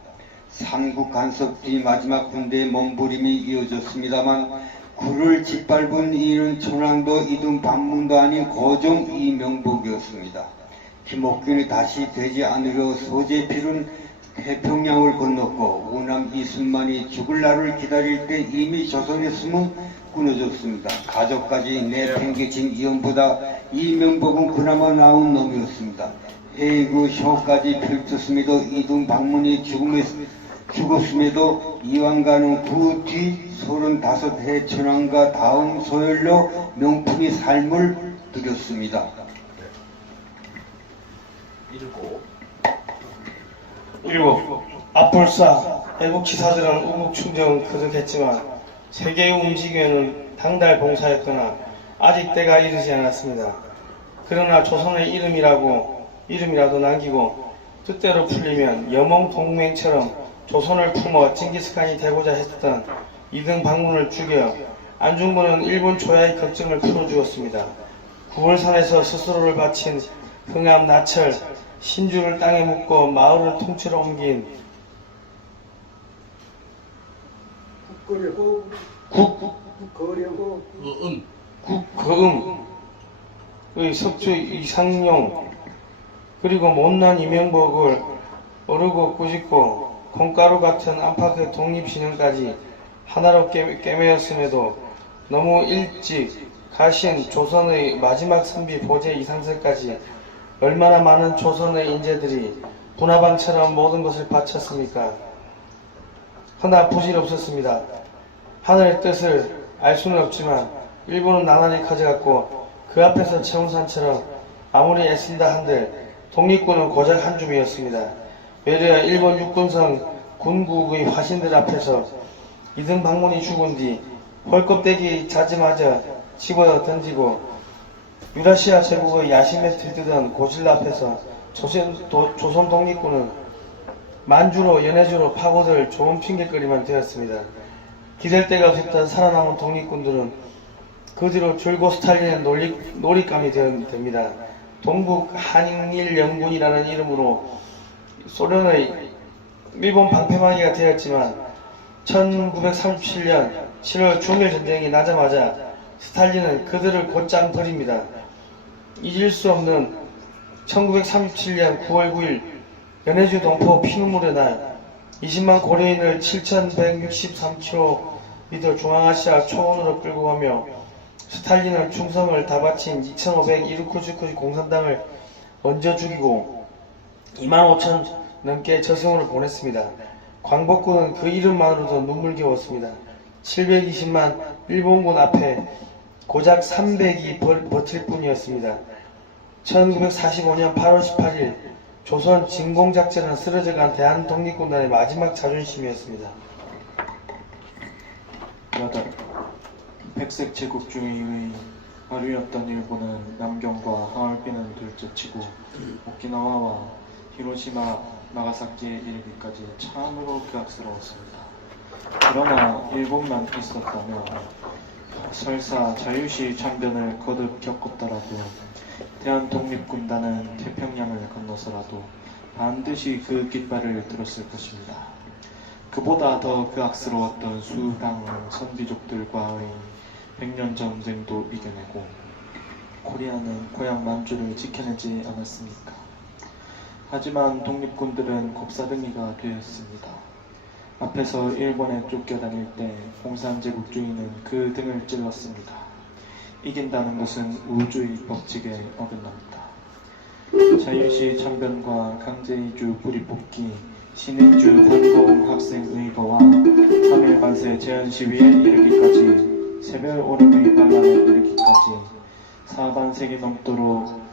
삼국 간섭 뒤 마지막 군대의 몸부림이 이어졌습니다만 그를 짓밟은 이는 천황도 이등 반문도 아닌 고종 이명복이었습니다. 김옥균이 다시 되지 않으려 서재필은 태평양을 건넜고 우남 이순만이 죽을 날을 기다릴 때 이미 조선의 숨은 끊어졌습니다. 가족까지 내팽개친 이연보다 이명복은 그나마 나은 놈이었습니다. 해그 효까지 펼쳤음에도 이등 방문이 죽었음에도 이왕가는 그 뒤 35해 천황과 다음 소열로 명품이 삶을 누렸습니다. 일곱, 앞불사 애국치사들은 우국충정은 그득했지만 세계의 움직임에는 당달 봉사였거나 아직 때가 이르지 않았습니다. 그러나 조선의 이름이라도 남기고 뜻대로 풀리면 여몽 동맹처럼 조선을 품어 징기스칸이 되고자 했던 이등 방문을 죽여 안중근은 일본 초야의 걱정을 풀어주었습니다. 9월산에서 스스로를 바친 흥암 나철 신주를 땅에 묻고 마을을 통째로 옮긴 국거음의 석주 이상용 그리고 못난 이명복을 어르고 꾸짖고 콩가루 같은 안팎의 독립신념까지 하나로 꿰매었음에도 너무 일찍 가신 조선의 마지막 선비 보제 이상설까지 얼마나 많은 조선의 인재들이 분화방처럼 모든 것을 바쳤습니까? 허나 부질없었습니다. 하늘의 뜻을 알 수는 없지만 일본은 나날이 커져갔고 그 앞에서 청산처럼 아무리 애쓴다 한들 독립군은 고작 한 줌이었습니다. 외려 일본 육군성 군국의 화신들 앞에서 이등 방문이 죽은 뒤 홀껍데기 자지마저 집어 던지고 유라시아 제국의 야심에 들뜨던 고질라 앞에서 조선 독립군은 만주로 연해주로 파고들 좋은 핑계거리만 되었습니다. 기댈 데가 없었던 살아남은 독립군들은 그 뒤로 줄곧 스탈린의 놀잇감이 됩니다. 동북 한일연군이라는 이름으로 소련의 일본 방패막이가 되었지만 1937년 7월 중일전쟁이 나자마자 스탈린은 그들을 곧장 버립니다. 잊을 수 없는 1937년 9월 9일 연해주 동포 피눈물의 날 20만 고려인을 7163km 중앙아시아 초원으로 끌고 가며 스탈린은 충성을 다 바친 2500 이르쿠츠크 공산당을 먼저 죽이고 2만 5천 넘게 저승으로 보냈습니다. 광복군은 그 이름만으로도 눈물겨웠습니다. 720만 일본군 앞에 고작 300이 버틸 뿐이었습니다. 1945년 8월 18일 조선 진공작전은 쓰러져간 대한독립군단의 마지막 자존심이었습니다. 여덟, 백색 제국주의의 어류였던 일본은 남경과 하얼빈은 둘째치고 오키나와와 히로시마, 나가사키에 이르기까지 참으로 격스러웠습니다. 그러나 일본만 있었다면 설사 자유시 참변을 거듭 겪었더라도 대한독립군단은 태평양을 건너서라도 반드시 그 깃발을 들었을 것입니다. 그보다 더 극악스러웠던 수강 선비족들과의 백년 전쟁도 이겨내고 코리아는 고향 만주를 지켜내지 않았습니까? 하지만 독립군들은 곱사등이가 되었습니다. 앞에서 일본에 쫓겨다닐 때 공산제국주의는 그 등을 찔렀습니다. 이긴다는 것은 우주의 법칙에 어긋납니다. 자유시 참변과 강제이주 뿌리뽑기, 신의주 반동 학생의거와 3일 만세 제한시위에 이르기까지 새별 오름의 반란에 이르기까지 4반세기 넘도록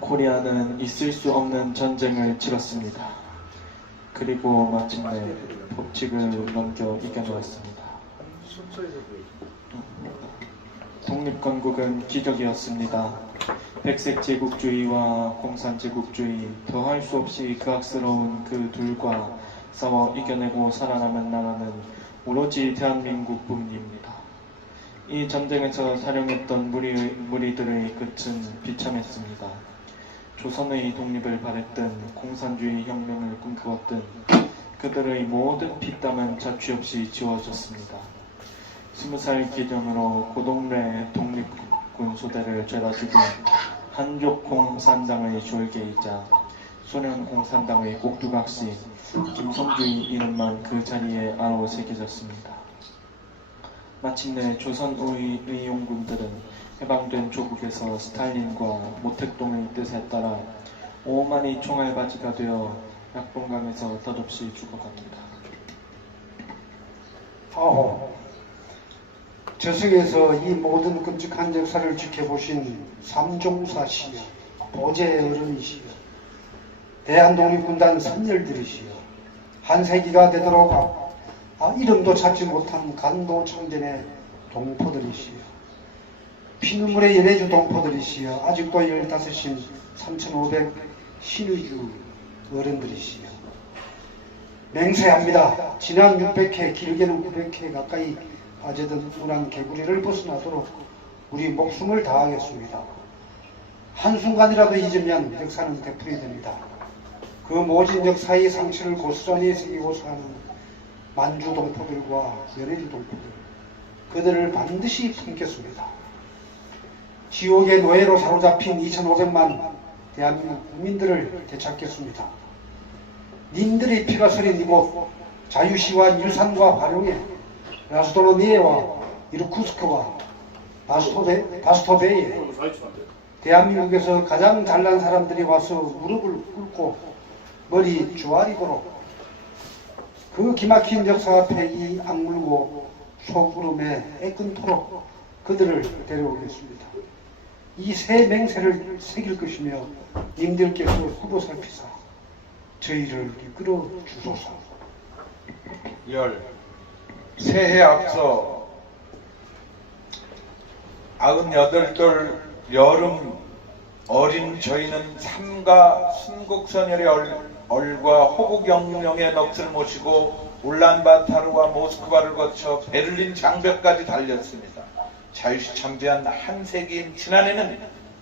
코리아는 있을 수 없는 전쟁을 치렀습니다. 그리고 마침내 법칙을 넘겨 이겨내었습니다. 독립건국은 기적이었습니다. 백색 제국주의와 공산 제국주의, 더할 수 없이 극악스러운 그 둘과 싸워 이겨내고 살아남은 나라는 오로지 대한민국뿐입니다. 이 전쟁에서 사령했던 무리들의 끝은 비참했습니다. 조선의 독립을 바랬든 공산주의 혁명을 꿈꾸었든 그들의 모든 피땀은 자취 없이 지워졌습니다. 20살 기준으로 고동래 독립군 소대를 죄다 죽인 한족 공산당의 졸개이자 소련 공산당의 꼭두각시 김성주의 이름만 그 자리에 아로 새겨졌습니다. 마침내 조선의 의용군들은 해방된 조국에서 스탈린과 모택동의 뜻에 따라 오만이 총알바지가 되어 약봉강에서 덧없이 죽어갑니다. 저승에서 이 모든 끔찍한 역사를 지켜보신 삼종사시여, 보제 어른이시여, 대한독립군단 선열들이시여, 한 세기가 되도록 이름도 찾지 못한 간도 청전의 동포들이시여, 피눈물의 연해주 동포들이시여, 아직도 15신 3,500 신의주 어른들이시여, 맹세합니다. 지난 600회, 길게는 900회 가까이 빠져든 우란 개구리를 벗어나도록 우리 목숨을 다하겠습니다. 한순간이라도 잊으면 역사는 되풀이 됩니다. 그 모진 역사의 상처를 고스란히 새기고 사는 만주 동포들과 연해주 동포들, 그들을 반드시 품겠습니다. 지옥의 노예로 사로잡힌 2,500만 대한민국 국민들을 되찾겠습니다. 님들의 피가 서린 이곳 자유시와 일산과 화룡에 라스도로니에와 이르쿠스크와 바스토베이에 대한민국에서 가장 잘난 사람들이 와서 무릎을 꿇고 머리 주아리도록 그 기막힌 역사 앞에 이 악물고 소구름에 애끓도록 그들을 데려오겠습니다. 이 새 맹세를 새길 것이며 님들께서 후보 살피사 저희를 이끌어 주소서. 새해 앞서 98돌 여름 어린 저희는 삼가 순국선열의 얼과 호국영령의 넋을 모시고 울란바타르와 모스크바를 거쳐 베를린 장벽까지 달렸습니다. 자유시 참배한 한 세기인 지난해는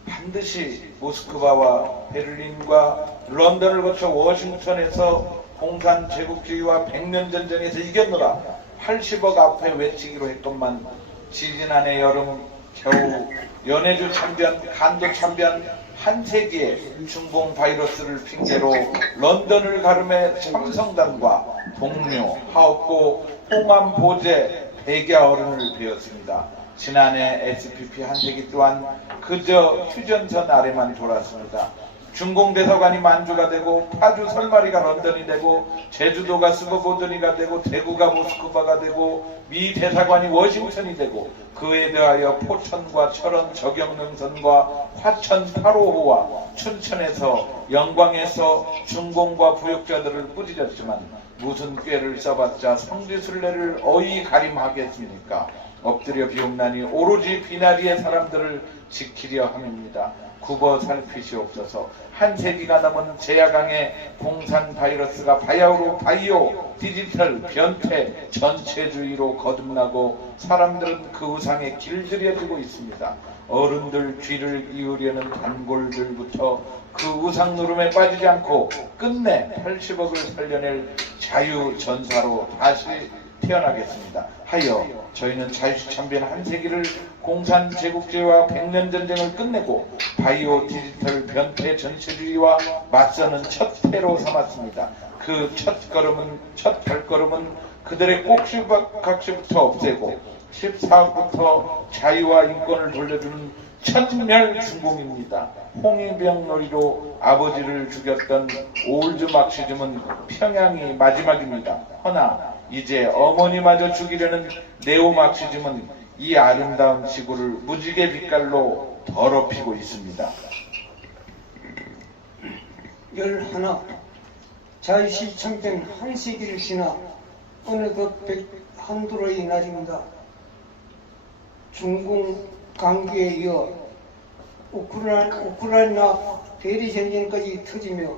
반드시 모스크바와 베를린과 런던을 거쳐 워싱턴에서 공산 제국주의와 백년전쟁에서 이겼노라 80억 앞에 외치기로 했건만 지지난해 여름 겨우 연해주 참변, 간도 참변 한 세기의 중공 바이러스를 핑계로 런던을 가름해 참성단과 동료, 하옵고, 홍암 보제, 백야 어른을 베었습니다. 지난해 SPP 한 세기 또한 그저 휴전선 아래만 돌았습니다. 중공대사관이 만주가 되고 파주 설마리가 런던이 되고 제주도가 스버보드니가 되고 대구가 모스크바가 되고 미 대사관이 워싱턴이 되고 그에 대하여 포천과 철원 저경능선과 화천 8호호와 춘천에서 영광에서 중공과 부역자들을 꾸짖었지만 무슨 꾀를 써봤자 성지순례를 어이 가림하겠습니까? 엎드려 비옵나니 오로지 비나리의 사람들을 지키려 함입니다. 굽어 살피시옵소서. 한 세기가 넘은 제야강의 공산 바이러스가 바야흐로 바이오 디지털 변태 전체주의로 거듭나고 사람들은 그 우상에 길들여지고 있습니다. 어른들 귀를 기울이려는 단골들부터 그 우상 누름에 빠지지 않고 끝내 80억을 살려낼 자유전사로 다시 태어나겠습니다. 하여 저희는 자유시 참변 한 세기를 공산 제국주의와 백년 전쟁을 끝내고 바이오 디지털 변태 전체주의와 맞서는 첫 해로 삼았습니다. 그 첫 발걸음은 그들의 꼭지각시부터 없애고 14억부터 자유와 인권을 돌려주는 천멸 중공입니다. 홍위병놀이로 아버지를 죽였던 올드 막시즘은 평양이 마지막입니다. 허나 이제 어머니마저 죽이려는 네오 막시즘은 이 아름다운 지구를 무지개 빛깔로 더럽히고 있습니다. 11. 자유시 창변 한 세기를 지나 어느덧 한두로의 날입니다. 중공 강기에 이어 우크라이나 대리전쟁까지 터지며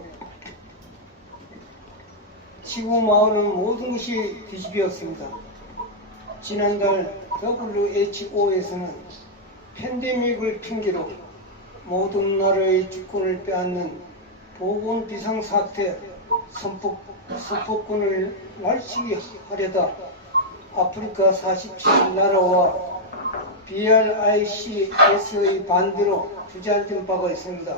지구 마을은 모든 것이 뒤집혔습니다. 지난달 WHO에서는 팬데믹을 핑계로 모든 나라의 주권을 빼앗는 보건 비상사태 선포권을 날치기 하려다 아프리카 47나라와 BRICS의 반대로 주저앉은 바가 있습니다.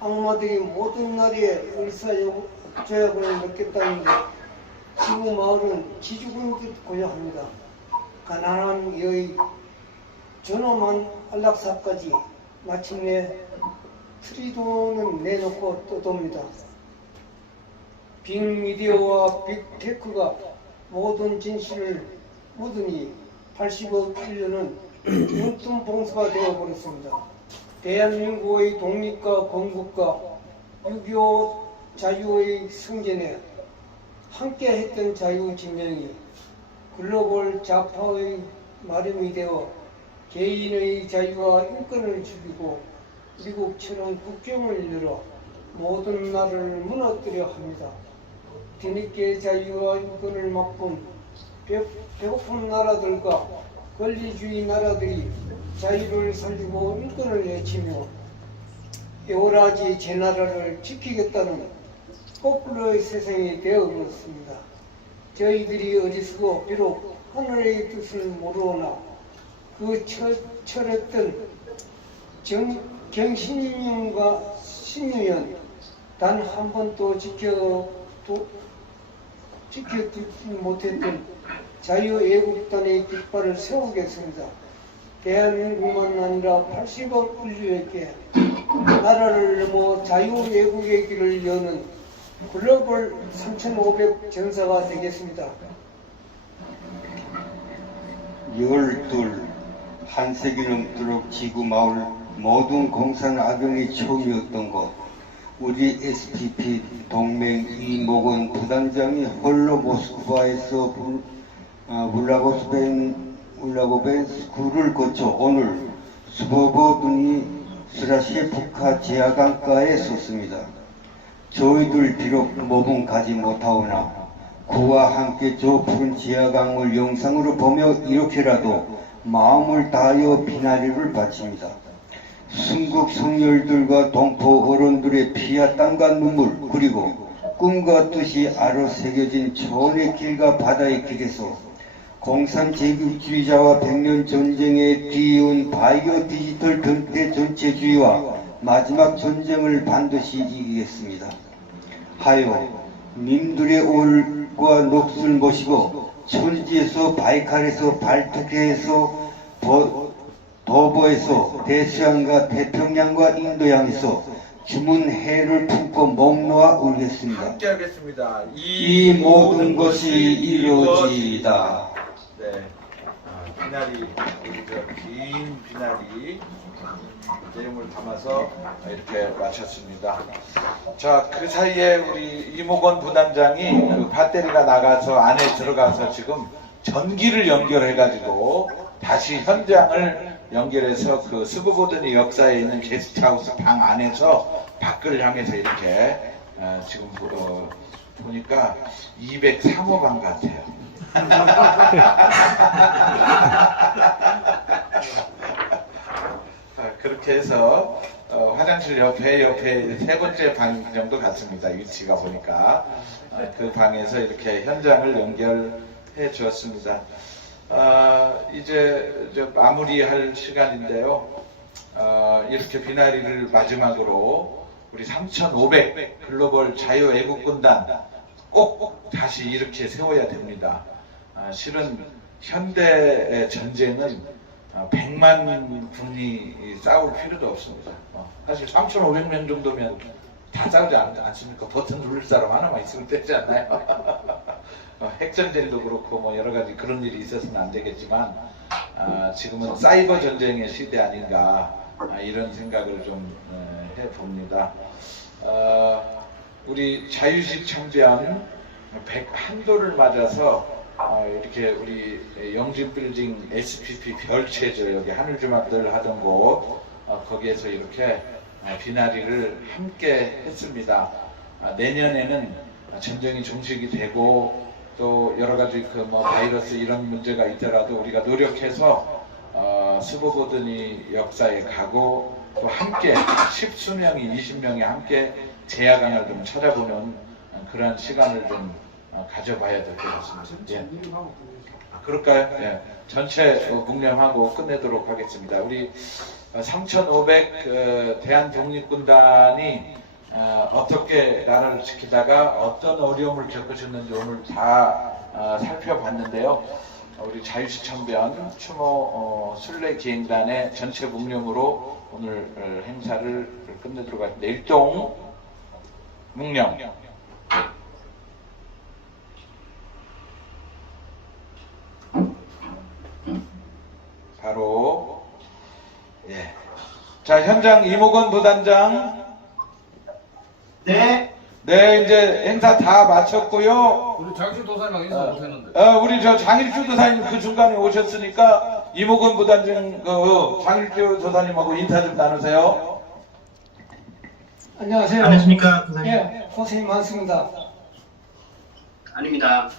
악마들이 모든 나라에 의사조약을 넣겠다는데 지구 마을은 지죽은 듯 고요합니다. 가난한 여의 존엄한 안락사까지 마침내 트리도는 내놓고 떠돕니다. 빅미디어와 빅테크가 모든 진실을 묻으니 80억 인류는 융통봉사가 되어버렸습니다. 대한민국의 독립과 건국과 6.25 자유의 승전에 함께했던 자유진영이 글로벌 좌파의 마름이 되어 개인의 자유와 인권을 죽이고 미국처럼 국경을 열어 모든 나라를 무너뜨려 합니다. 뒤늦게 자유와 인권을 맛본 배고픈 나라들과 권리주의 나라들이 자유를 살리고 인권을 외치며 에오라지 제 나라를 지키겠다는 거꾸로의 세상이 되어버렸습니다. 저희들이 어리석어 비록 하늘의 뜻을 모르오나 그 철했던 경신념과 신념은 단 한 번도 지켜두지 못했던 자유애국단의 깃발을 세우겠습니다. 대한민국만 아니라 80억 인류에게 나라를 넘어 자유애국의 길을 여는 글로벌 3,500 전사가 되겠습니다. 12. 한 세기 넘도록 지구 마을 모든 공산 악용이 처음이었던 것. 우리 SPP 동맹 이목원 부단장이 홀로 모스크바에서 울라고벤스크를 거쳐 오늘 스보보드니 스라셰프카 제야강가에 섰습니다. 저희들 비록 몸은 가지 못하오나 그와 함께 저 푸른 제야강을 영상으로 보며 이렇게라도 마음을 다하여 비나리를 바칩니다. 순국 성렬들과 동포 어른들의 피와 땀과 눈물 그리고 꿈과 뜻이 아로 새겨진 초원의 길과 바다의 길에서 공산 제국주의자와 백년 전쟁에 뒤이은 바이오 디지털 변태 전체주의와 마지막 전쟁을 반드시 이기겠습니다. 하여 님들의 올과 녹슬 모시고 천지에서 바이칼에서 발트크에서 도보에서 대서양과 태평양과 인도양에서 주문 해를 품고 목 놓아 울겠습니다. 함께 하겠습니다. 이 모든 것이 이루어지이다. 네, 비나리, 우리 긴 비나리 내용을 담아서 이렇게 마쳤습니다. 자, 그 사이에 우리 이목원 부단장이 그 배터리가 나가서 안에 들어가서 지금 전기를 연결해가지고 다시 현장을 연결해서 그 스보보드니 역사에 있는 게스트하우스 방 안에서 밖을 향해서 이렇게 지금 보니까 203호방 같아요. 그렇게 해서 화장실 옆에 세 번째 방 정도 같습니다. 위치가 보니까 그 방에서 이렇게 현장을 연결해 주었습니다. 이제 마무리할 시간인데요. 이렇게 비나리를 마지막으로 우리 3,500 글로벌 자유애국군단 꼭 다시 이렇게 세워야 됩니다. 실은 현대 전쟁은 100만 군이 싸울 필요도 없습니다. 사실 3,500명 정도면 다 싸우지 않습니까? 버튼 누를 사람 하나만 있으면 되지 않나요? 핵전쟁도 그렇고 뭐 여러 가지 그런 일이 있어서는 안 되겠지만 지금은 사이버 전쟁의 시대 아닌가 이런 생각을 좀 해봅니다. 우리 자유식 청년 101도를 맞아서 이렇게 우리 영진빌딩 SPP 별채죠. 여기 하늘주막들 하던 곳 거기에서 이렇게 비나리를 함께 했습니다. 내년에는 전쟁이 종식이 되고 또 여러 가지 그 뭐 바이러스 이런 문제가 있더라도 우리가 노력해서 스보보드니 역사에 가고 또 함께 10수명이 20명이 함께 제야강을 좀 찾아보는 그런 시간을 좀 가져봐야 될 것 같습니다. 예. 그럴까요? 예. 전체 묵념하고 끝내도록 하겠습니다. 우리 3,500 대한독립군단이 어떻게 나라를 지키다가 어떤 어려움을 겪으셨는지 오늘 다 살펴봤는데요. 우리 자유시청변 추모 순례기행단의 전체 묵념으로 오늘 행사를 끝내도록 하겠습니다. 일동 묵념. 바로 예. 자, 현장 이목원 부단장. 네. 네, 이제 행사 다 마쳤고요. 우리 장실 도사님하고 인사 못했는데. 우리 저 장일주 도사님 그 중간에 오셨으니까 이목원 부단장 장일주 도사님하고 인사 좀 나누세요. 안녕하세요. 안녕하십니까, 선생님? 예, 고생이 많습니다. 아닙니다.